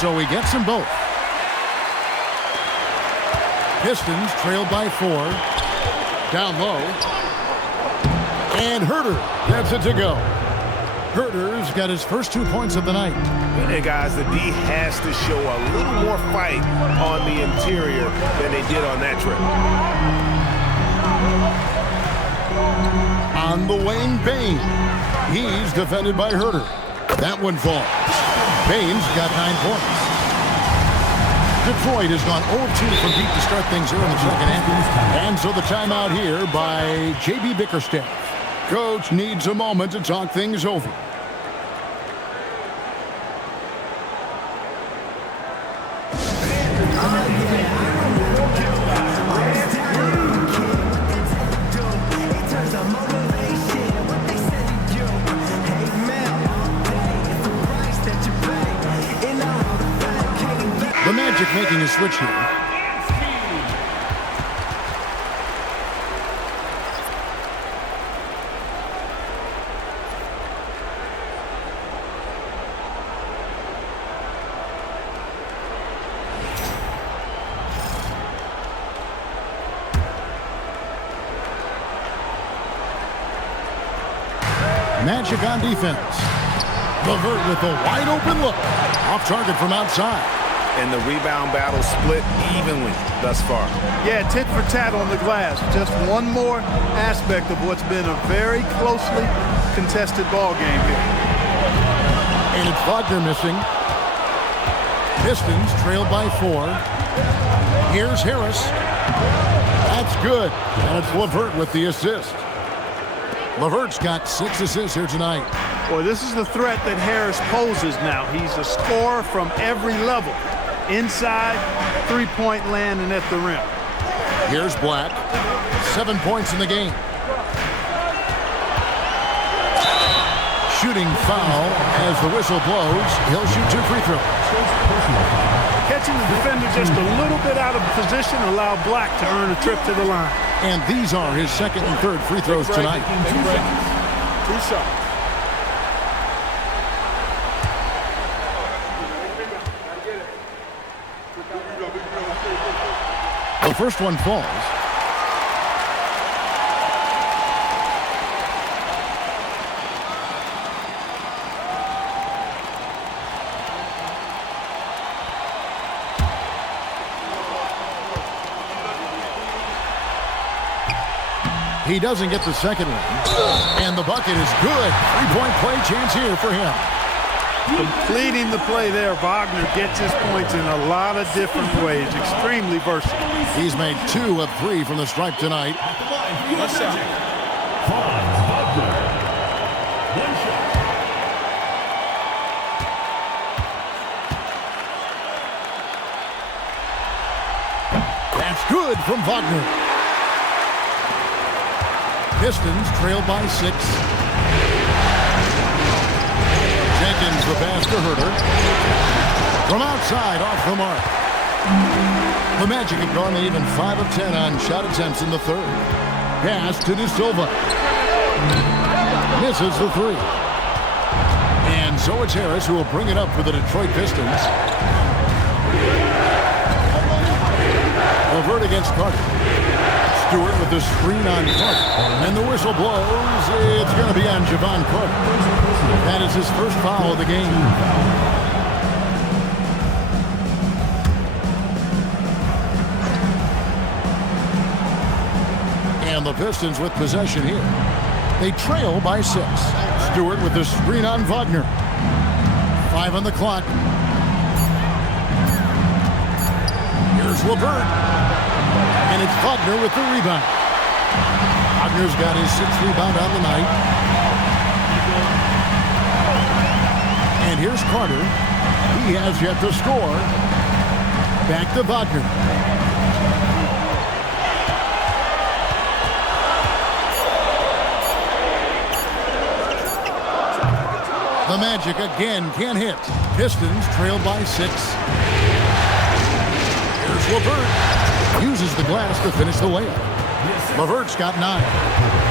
So he gets them both. Pistons trailed by 4. Down low. And Huerter gets it to go. Huerter's got his first 2 points of the night. Hey guys, the D has to show a little more fight on the interior than they did on that trip. On the wing, Bain. He's defended by Huerter. That one falls. Bain's got 9 points. Detroit has gone 0-2 from deep to start things here in the second half. And so the timeout here by J.B. Bickerstaff. Coach needs a moment to talk things over. The Magic making a switch here. Magic on defense. LeVert with a wide open look. Off target from outside. And the rebound battle split evenly thus far. Yeah, tit for tat on the glass. Just one more aspect of what's been a very closely contested ball game here. And it's Wagner missing. Pistons trailed by 4. Here's Harris. That's good. And it's LeVert with the assist. LeVert's got 6 assists here tonight. Boy, this is the threat that Harris poses now. He's a scorer from every level. Inside, three-point land, and at the rim. Here's Black. 7 points in the game. Shooting foul as the whistle blows. He'll shoot 2 free throws. Catching the defender just a little bit out of position allowed Black to earn a trip to the line. And these are his second and third free throws tonight. 2 shots. The first one falls. He doesn't get the second one. And the bucket is good. 3-point play chance here for him. Completing the play there, Wagner gets his points in a lot of different ways. Extremely versatile. He's made 2 of 3 from the stripe tonight. Let's go. That's good from Wagner. Pistons trailed by 6. Jenkins the pass to Herter. From outside, off the mark. The Magic have gone even 5 of 10 on shot attempts in the third. Pass to De Silva. Misses the 3. And so it's Harris who will bring it up for the Detroit Pistons. LeVert against Carter. Stewart with the screen on Carter. And the whistle blows. It's going to be on Javon Carter. That is his first foul of the game. And the Pistons with possession here. They trail by 6. Stewart with the screen on Wagner. 5 on the clock. Here's LeVert. And it's Wagner with the rebound. Wagner's got his 6th rebound on the night. And here's Carter. He has yet to score. Back to Wagner. The Magic again can't hit. Pistons trailed by 6. Here's LeVert. Uses the glass to finish the layup. LeVert's got 9.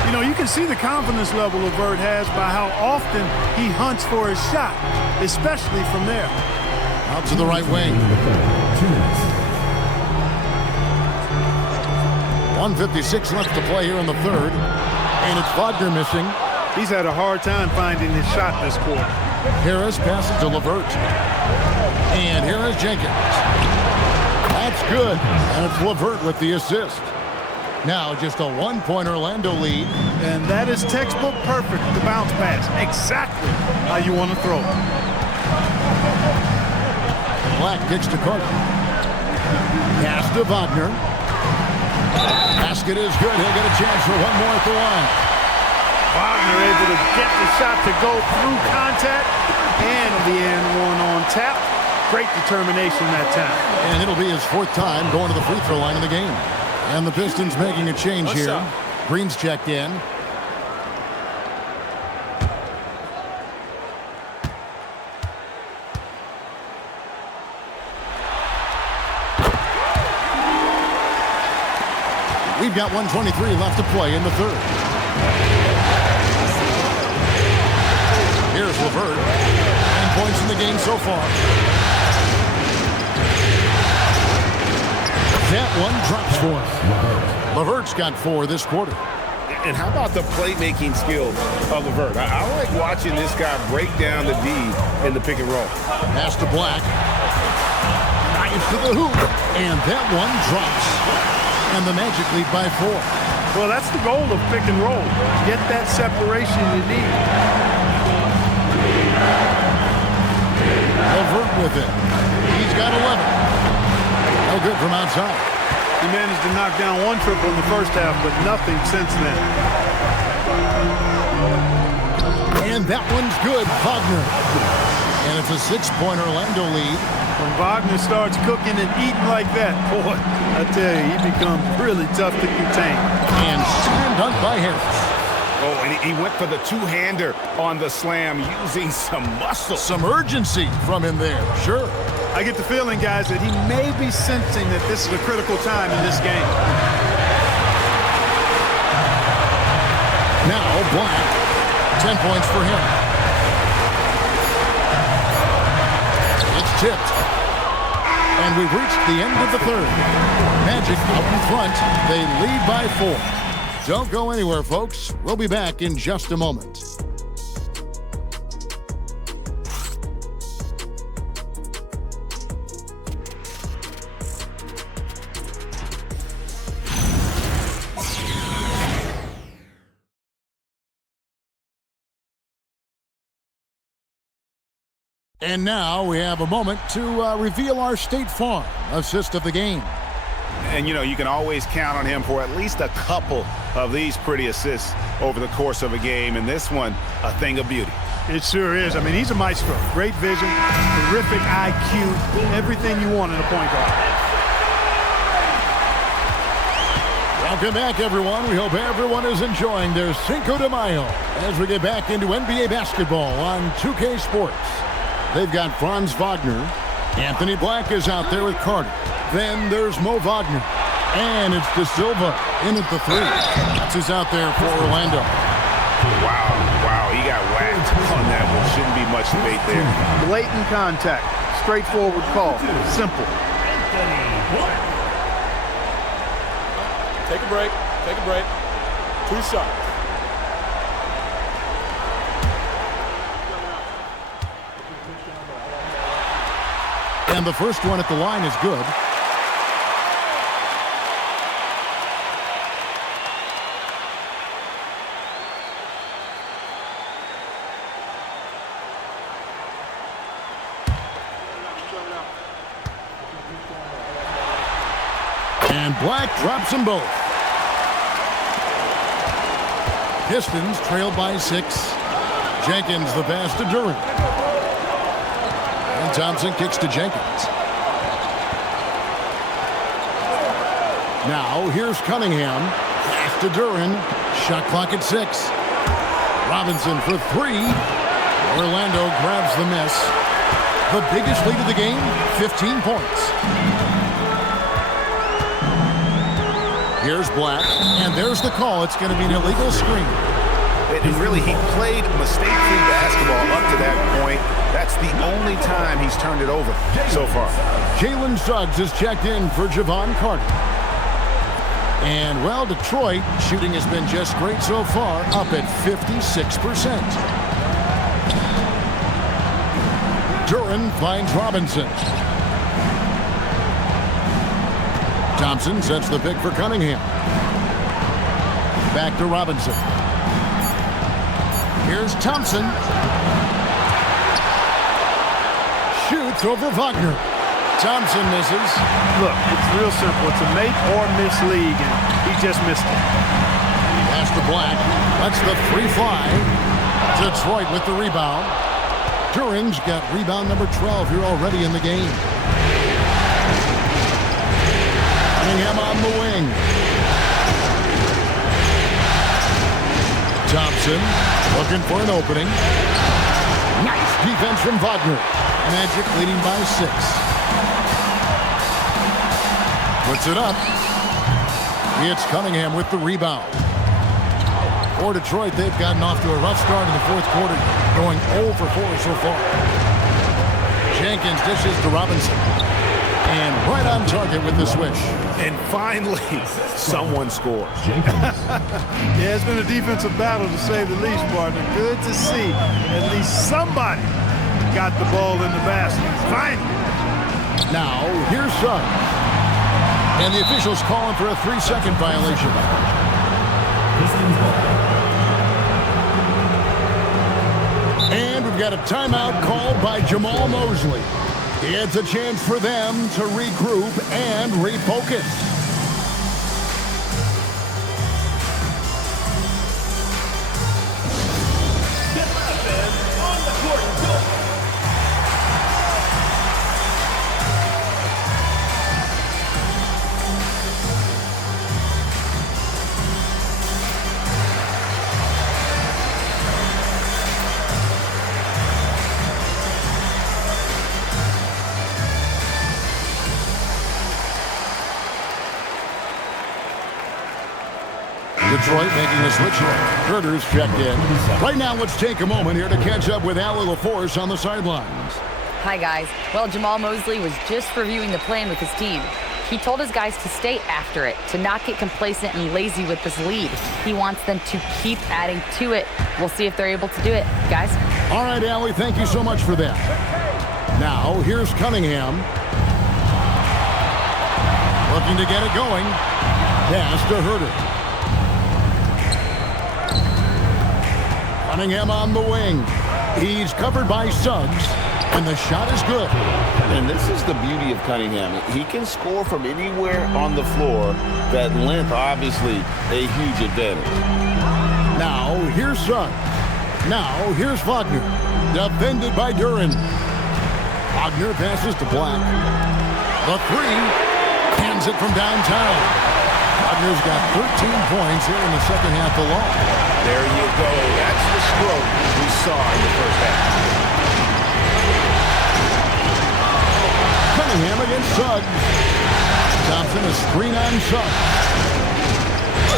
You know, you can see the confidence level LeVert has by how often he hunts for his shot, especially from there. Out to the right wing. 1:56 left to play here in the third. And it's Wagner missing. He's had a hard time finding his shot this quarter. Harris passes to LeVert. And here is Jenkins. That's good. And it's LeVert with the assist. Now just a 1-point Orlando lead. And that is textbook perfect, the bounce pass. Exactly how you want to throw it. Black kicks to Carter. Pass to Wagner. Basket is good. He'll get a chance for one more at the line. Wagner able to get the shot to go through contact and the and one on tap. Great determination that time. And it'll be his 4th time going to the free throw line in the game. And the Pistons making a change here. Green's checked in. We've got 1:23 left to play in the third. Here's LeVert. 10 points in the game so far. That one drops for him. LeVert's got 4 this quarter. And how about the playmaking skills of LeVert? I like watching this guy break down the D in the pick and roll. Pass to Black. Nice to the hoop. And that one drops. And the Magic lead by 4. Well, that's the goal of pick and roll. Get that separation you need. LeVert with it. He's got 11. No good from outside. He managed to knock down one triple in the first half, but nothing since then. And that one's good. Wagner. And it's a 6-point Orlando lead. When Wagner starts cooking and eating like that, boy, I tell you, he becomes really tough to contain. And slam dunk by Harris. Oh, and he went for the two-hander on the slam using some muscle. Some urgency from him there, sure. I get the feeling, guys, that he may be sensing that this is a critical time in this game. Now Black, 10 points for him. It's tipped. And we've reached the end of the third. Magic out in front. They lead by 4. Don't go anywhere, folks. We'll be back in just a moment. And now we have a moment to reveal our State Farm assist of the game. And, you know, you can always count on him for at least a couple of these pretty assists over the course of a game. And this one, a thing of beauty. It sure is. I mean, he's a maestro. Great vision, terrific IQ, everything you want in a point guard. Welcome back, everyone. We hope everyone is enjoying their Cinco de Mayo as we get back into NBA basketball on 2K Sports. They've got Franz Wagner. Anthony Black is out there with Carter. Then there's Mo Wagner. And it's De Silva in at the 3. This is out there for Orlando. Wow, he got whacked on that one. Shouldn't be much debate there. Blatant contact. Straightforward call. Simple. Take a break. Take a break. 2 shots. And the first one at the line is good. And Black drops them both. Pistons trailed by 6. Jenkins the pass to Duran. And Thompson kicks to Jenkins. Now here's Cunningham. Pass to Duran. Shot clock at 6. Robinson for 3. Orlando grabs the miss. The biggest lead of the game, 15 points. Here's Black, and there's the call. It's going to be an illegal screen. And really, he played mistake-free basketball up to that point. That's the only time he's turned it over so far. Jalen Suggs is checked in for Javon Carter. And, well, Detroit shooting has been just great so far, up at 56%. Duran finds Robinson. Thompson sets the pick for Cunningham. Back to Robinson. Here's Thompson. Shoots over Wagner. Thompson misses. Look, it's real simple. It's a make or miss league, and he just missed it. Pass to Black. Lets the 3 fly. Detroit with the rebound. Duran's got rebound number 12 here already in the game. Cunningham on the wing. Thompson looking for an opening. Nice defense from Wagner. Magic leading by 6. Puts it up. It's Cunningham with the rebound. For Detroit, they've gotten off to a rough start in the 4th quarter, going 0 for 4 so far. Jenkins dishes to Robinson. And right on target with the switch. And finally, someone scores. Yeah, it's been a defensive battle to say the least, partner. Good to see at least somebody got the ball in the basket. Finally. Now, here's Suggs. And the officials calling for a 3-second violation. And we've got a timeout called by Jamal Mosley. It's a chance for them to regroup and refocus. Get left and on the court, go. Detroit making a switch here. Herter's checked in. Right now, let's take a moment here to catch up with Allie LaForce on the sidelines. Hi, guys. Well, Jamal Mosley was just reviewing the plan with his team. He told his guys to stay after it, to not get complacent and lazy with this lead. He wants them to keep adding to it. We'll see if they're able to do it, guys. All right, Allie, thank you so much for that. Now, here's Cunningham. Looking to get it going. Pass to Herter. Cunningham on the wing. He's covered by Suggs, and the shot is good. And this is the beauty of Cunningham. He can score from anywhere on the floor. That length, obviously, a huge advantage. Now, here's Suggs. Now, here's Wagner. Defended by Duran. Wagner passes to Black. The three. Hands it from downtown. Wagner's got 13 points here in the second half alone. There you go. That's the stroke we saw in the first half. Cunningham against Suggs. Thompson a screen on Suggs.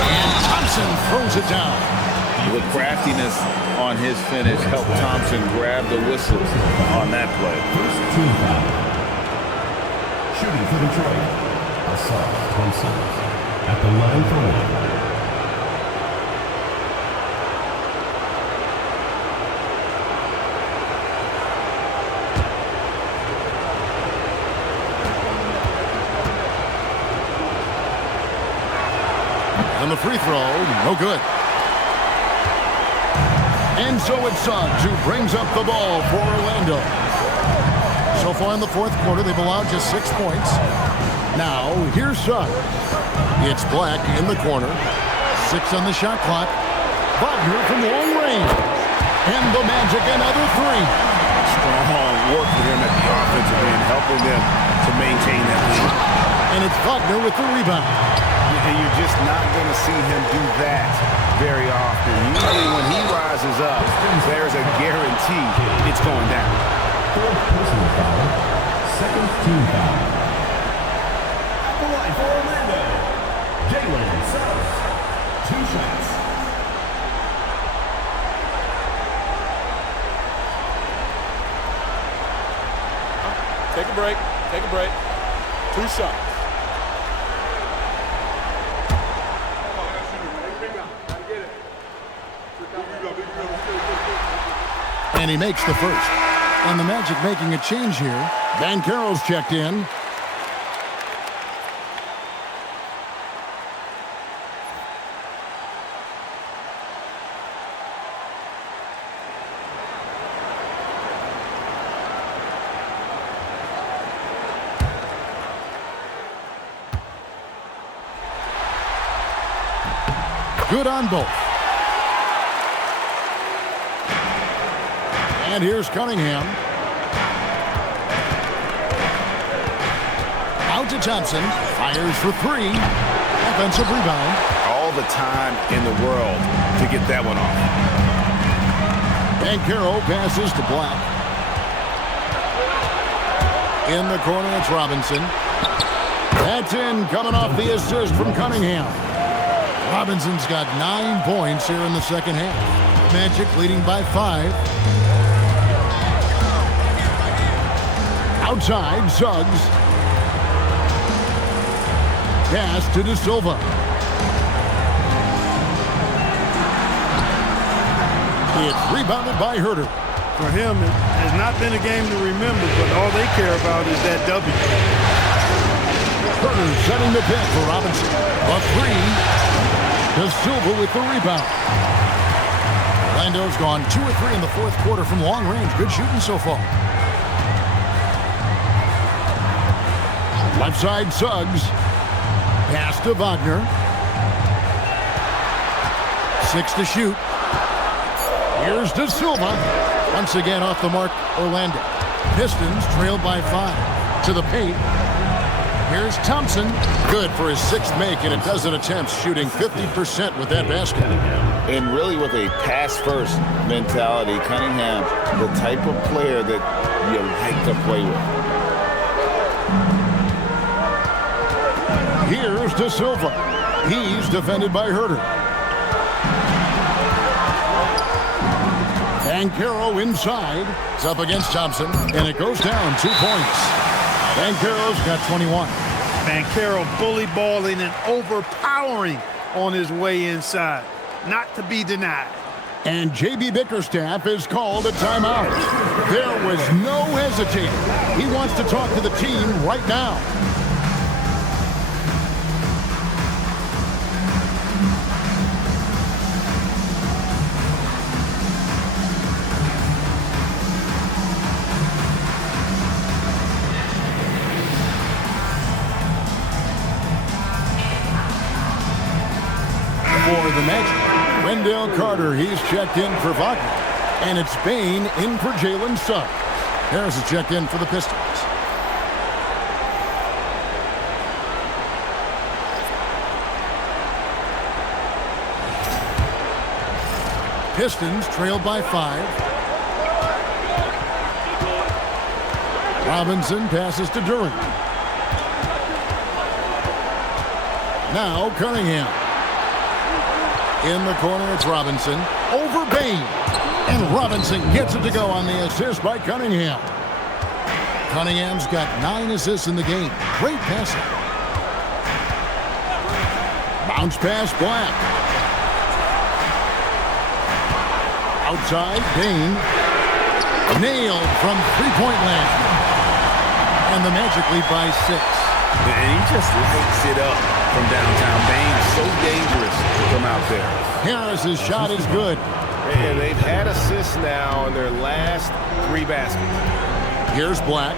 And Thompson throws it down. The craftiness on his finish helped Thompson grab the whistle on that play. First team foul. Shooting for Detroit. Assault Thompson at the line for one. And the free throw, no good. And so it's Suggs who brings up the ball for Orlando. So far in the fourth quarter, they've allowed just 6 points. Now, here's Suggs. It's Black in the corner. 6 on the shot clock. Wagner from long range. And the Magic, another 3. Strong work for him at the offensive end, helping them to maintain that lead. And it's Wagner with the rebound. And you're just not going to see him do that very often. Usually when he rises up, there's a guarantee it's going down. Fourth personal foul. Second team foul. At the line for Orlando, Jalen Suggs. 2 shots. Take a break. Take a break. 2 shots. And he makes the first. And the Magic making a change here. Banchero's checked in. Good on both. And here's Cunningham. Out to Thompson. Fires for 3. Offensive rebound. All the time in the world to get that one off. Banchero passes to Black. In the corner, it's Robinson. That's in, coming off the assist from Cunningham. Robinson's got 9 points here in the second half. Magic leading by 5. Outside, Suggs. Pass to De Silva. It's rebounded by Herter. For him, it has not been a game to remember, but all they care about is that W. Herter setting the pick for Robinson. A three. De Silva with the rebound. Orlando's gone 2 or 3 in the fourth quarter from long range. Good shooting so far. Left side, Suggs. Pass to Wagner. 6 to shoot. Here's De Silva. Once again off the mark, Orlando. Pistons trailed by 5. To the paint. Here's Thompson. Good for his 6th make in a dozen attempts, shooting 50% with that basket. And really with a pass-first mentality, Cunningham, the type of player that you like to play with. Here's De Silva. He's defended by Herter. Banchero inside. It's up against Thompson, and it goes down 2 points. Banchero's got 21. Banchero bully balling and overpowering on his way inside. Not to be denied. And J.B. Bickerstaff is called a timeout. There was no hesitating. He wants to talk to the team right now. For the Magic, Wendell Carter, he's checked in for Wagner. And it's Bain in for Jalen Suggs. Harris is checked in for the Pistons. Pistons trailed by 5. Robinson passes to Durant. Now Cunningham. In the corner, it's Robinson. Over Bain. And Robinson gets it to go on the assist by Cunningham. Cunningham's got 9 assists in the game. Great passing. Bounce pass, Black. Outside, Bain. Nailed from three-point land. And the Magic lead by 6. And he just lights it up from downtown. Bain's so dangerous from out there. Harris's shot is good. And they've had assists now in their last 3 baskets. Here's Black.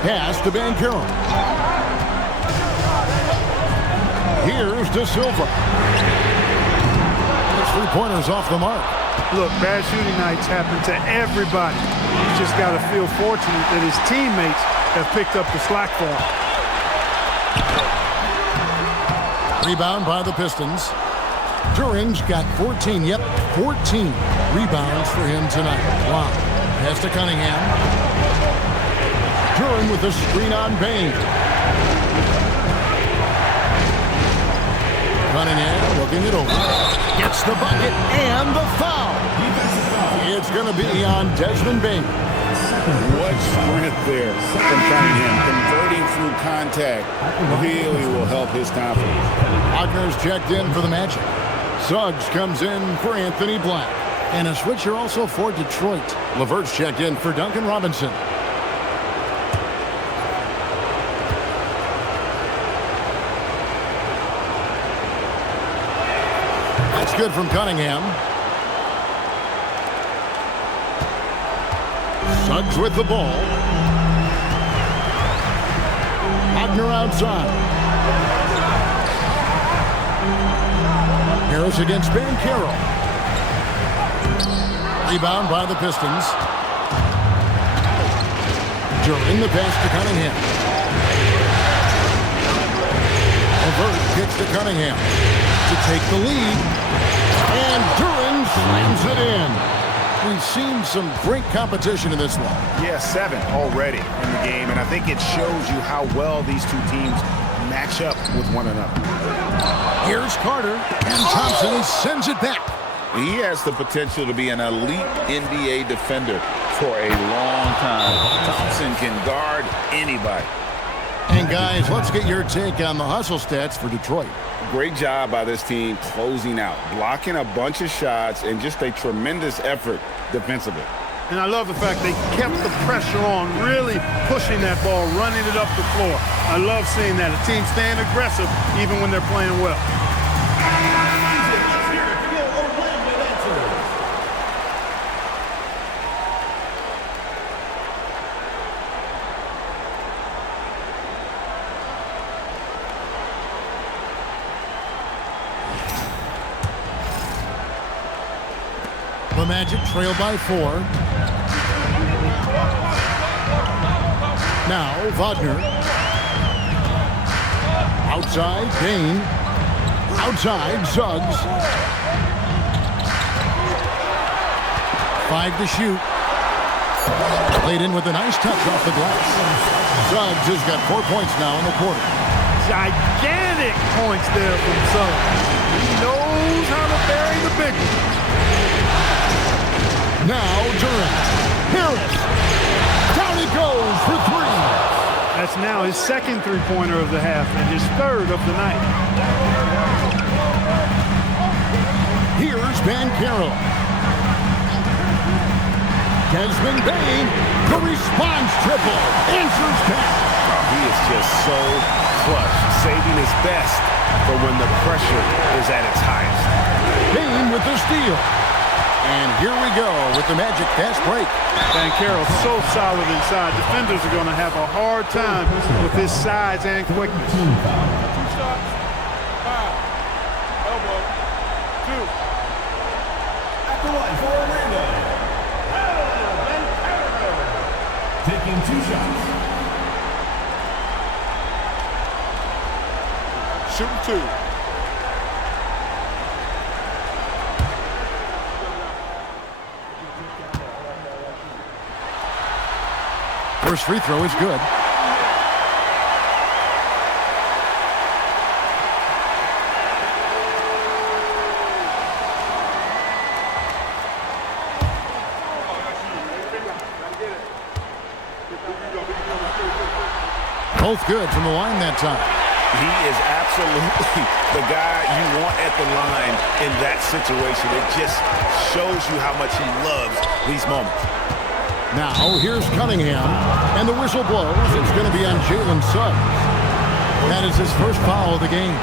Pass to Banchero. Here's De Silva. His three-pointers off the mark. Look, bad shooting nights happen to everybody. He's just got to feel fortunate that his teammates have picked up the slack for him. Rebound by the Pistons. Duran's got 14. Yep, 14 rebounds for him tonight. Wow. Pass to Cunningham. Duran with the screen on Bain. Cunningham looking it over. Gets the bucket and the foul. It's going to be on Desmond Bain. What sprint there from Cunningham. Converting through contact really will help his confidence. Wagner's checked in for the Magic. Suggs comes in for Anthony Black. And a switcher also for Detroit. LeVert's checked in for Duncan Robinson. That's good from Cunningham. Suggs with the ball. Wagner outside. Harris against Banchero. Rebound by the Pistons. Duran the pass to Cunningham. LeVert kicks to Cunningham to take the lead. And Duran slams it in. We've seen some great competition in this one. Yeah, 7 already in the game, and I think it shows you how well these two teams match up with one another. Here's Carter, and Thompson sends it back. He has the potential to be an elite NBA defender for a long time. Thompson can guard anybody. And guys, let's get your take on the hustle stats for Detroit. Great job by this team closing out, blocking a bunch of shots, and just a tremendous effort defensively. And I love the fact they kept the pressure on, really pushing that ball, running it up the floor. I love seeing that. A team staying aggressive even when they're playing well. The Magic trail by 4. Now Wagner. Outside, Dane. Outside, Suggs. 5 to shoot. Played in with a nice touch off the glass. Suggs has got 4 points now in the quarter. Gigantic points there from Suggs. He knows how to bury the big one. Now Durant. Harris. Down he goes for 3. That's now his second three-pointer of the half and his third of the night. Here's Banchero. Desmond Bain. The response triple. Answers back. He is just so clutch, saving his best for when the pressure is at its highest. Bain with the steal. And here we go with the Magic fast break. Banchero so solid inside. Defenders are going to have a hard time with his size and quickness. 2 shots. 5. Elbow. 2. At the line for Orlando. Taking 2 shots. Shooting 2. First free throw is good. Both good from the line that time. He is absolutely the guy you want at the line in that situation. It just shows you how much he loves these moments. Now, here's Cunningham, and the whistle blows. It's going to be on Jalen Suggs. That is his first foul of the game.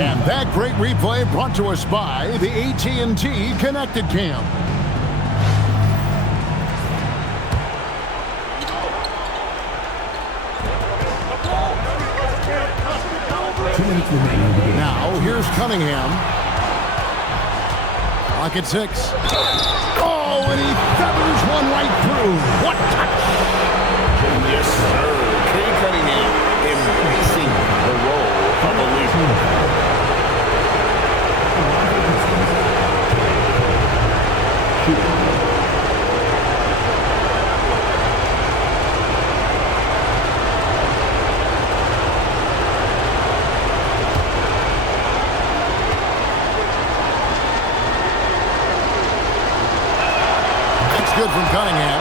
And that great replay brought to us by the AT&T Connected Cam. Now, here's Cunningham. Clock at 6. Oh, and he feathers one right through. What touch! Yes, sir. Cade Cunningham embracing the role of a leader. Good from Cunningham.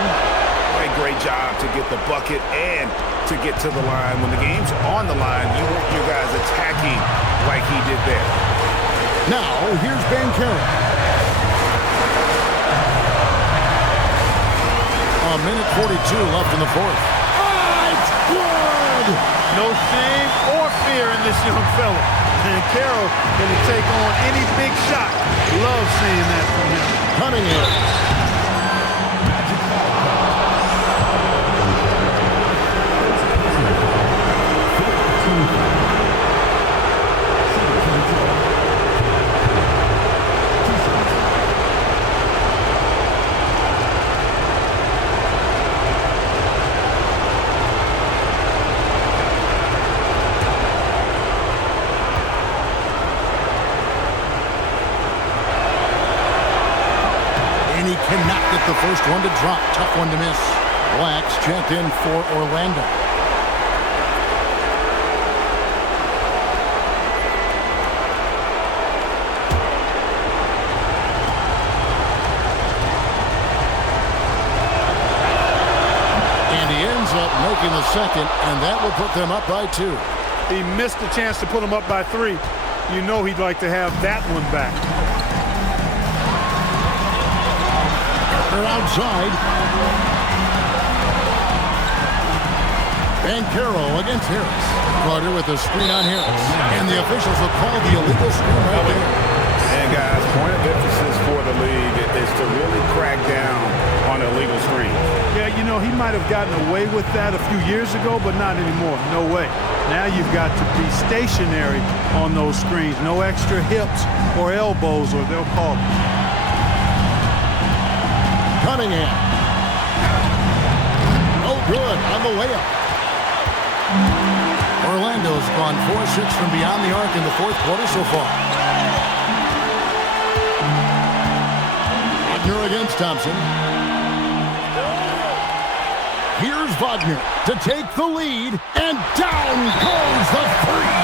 Great job to get the bucket and to get to the line. When the game's on the line, you want your guys attacking like he did there. Now, here's Banchero. A minute 42 left in the fourth. Oh, it's good! No shame or fear in this young fella. Banchero going to take on any big shot. Love seeing that from him. Cunningham. He cannot get the first one to drop. Tough one to miss. Blacks checked in for Orlando. And he ends up making the second, and that will put them up by 2. He missed the chance to put them up by 3. You know he'd like to have that one back. They're outside. And Carroll against Harris. Carter with a screen on Harris. And the officials will call the illegal screen right there. And guys, point of emphasis for the league is to really crack down on illegal screens. Yeah, you know, he might have gotten away with that a few years ago, but not anymore. No way. Now you've got to be stationary on those screens. No extra hips or elbows, or they'll call it. Cunningham. No good on the layup. Orlando's gone 4-6 from beyond the arc in the fourth quarter so far. Wagner against Thompson. Here's Wagner to take the lead, and down goes the three.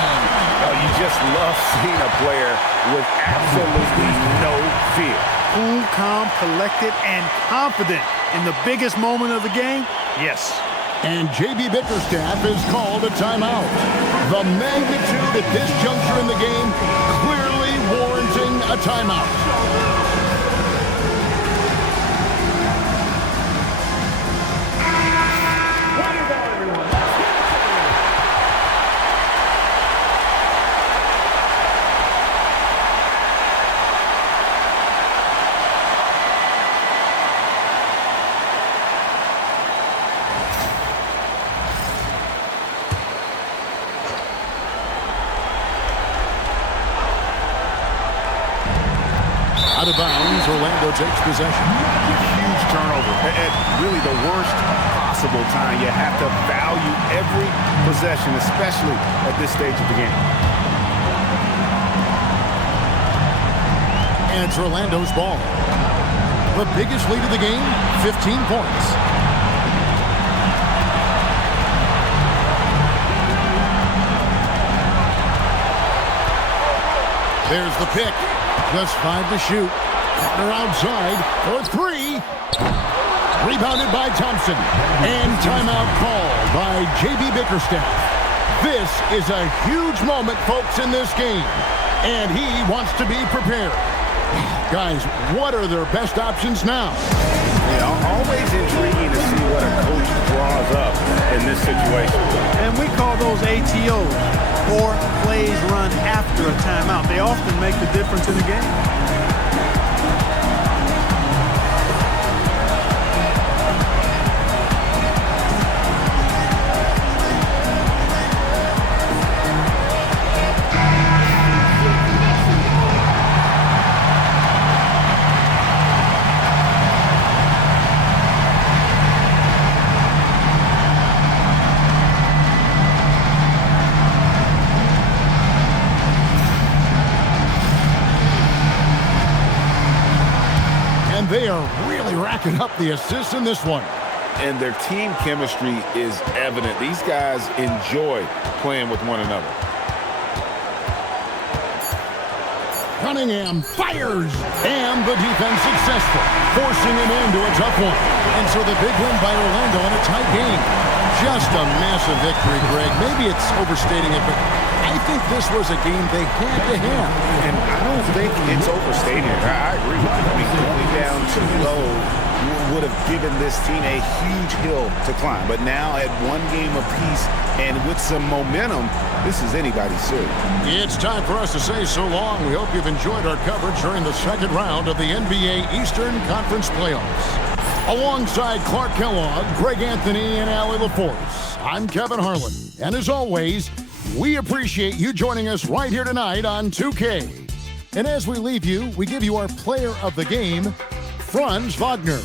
Oh, you just love seeing a player with absolutely no fear. Cool, calm, collected, and confident in the biggest moment of the game? Yes. And J.B. Bickerstaff is called a timeout. The magnitude at this juncture in the game clearly warranting a timeout. Out of bounds, Orlando takes possession. Huge turnover at really the worst possible time. You have to value every possession, especially at this stage of the game. And it's Orlando's ball. The biggest lead of the game, 15 points. There's the pick. Just 5 to shoot. They're outside for 3. Rebounded by Thompson. And timeout called by J.B. Bickerstaff. This is a huge moment, folks, in this game. And he wants to be prepared. Guys, what are their best options now? Yeah, always intriguing to see what a coach draws up in this situation. And we call those ATOs, or plays run after a timeout. They often make the difference in the game. They are really racking up the assists in this one. And their team chemistry is evident. These guys enjoy playing with one another. Cunningham fires, and the defense successful, forcing him into a tough one. And so the big win by Orlando in a tight game. Just a massive victory, Greg. Maybe it's overstating it, but I think this was a game they had to have. And I don't think it's overstating it. I agree with you. I mean, going down too low would have given this team a huge hill to climb. But now at one game apiece and with some momentum, this is anybody's series. It's time for us to say so long. We hope you've enjoyed our coverage during the second round of the NBA Eastern Conference Playoffs. Alongside Clark Kellogg, Greg Anthony, and Allie LaForce, I'm Kevin Harlan. And as always, we appreciate you joining us right here tonight on 2K. And as we leave you, we give you our player of the game, Franz Wagner.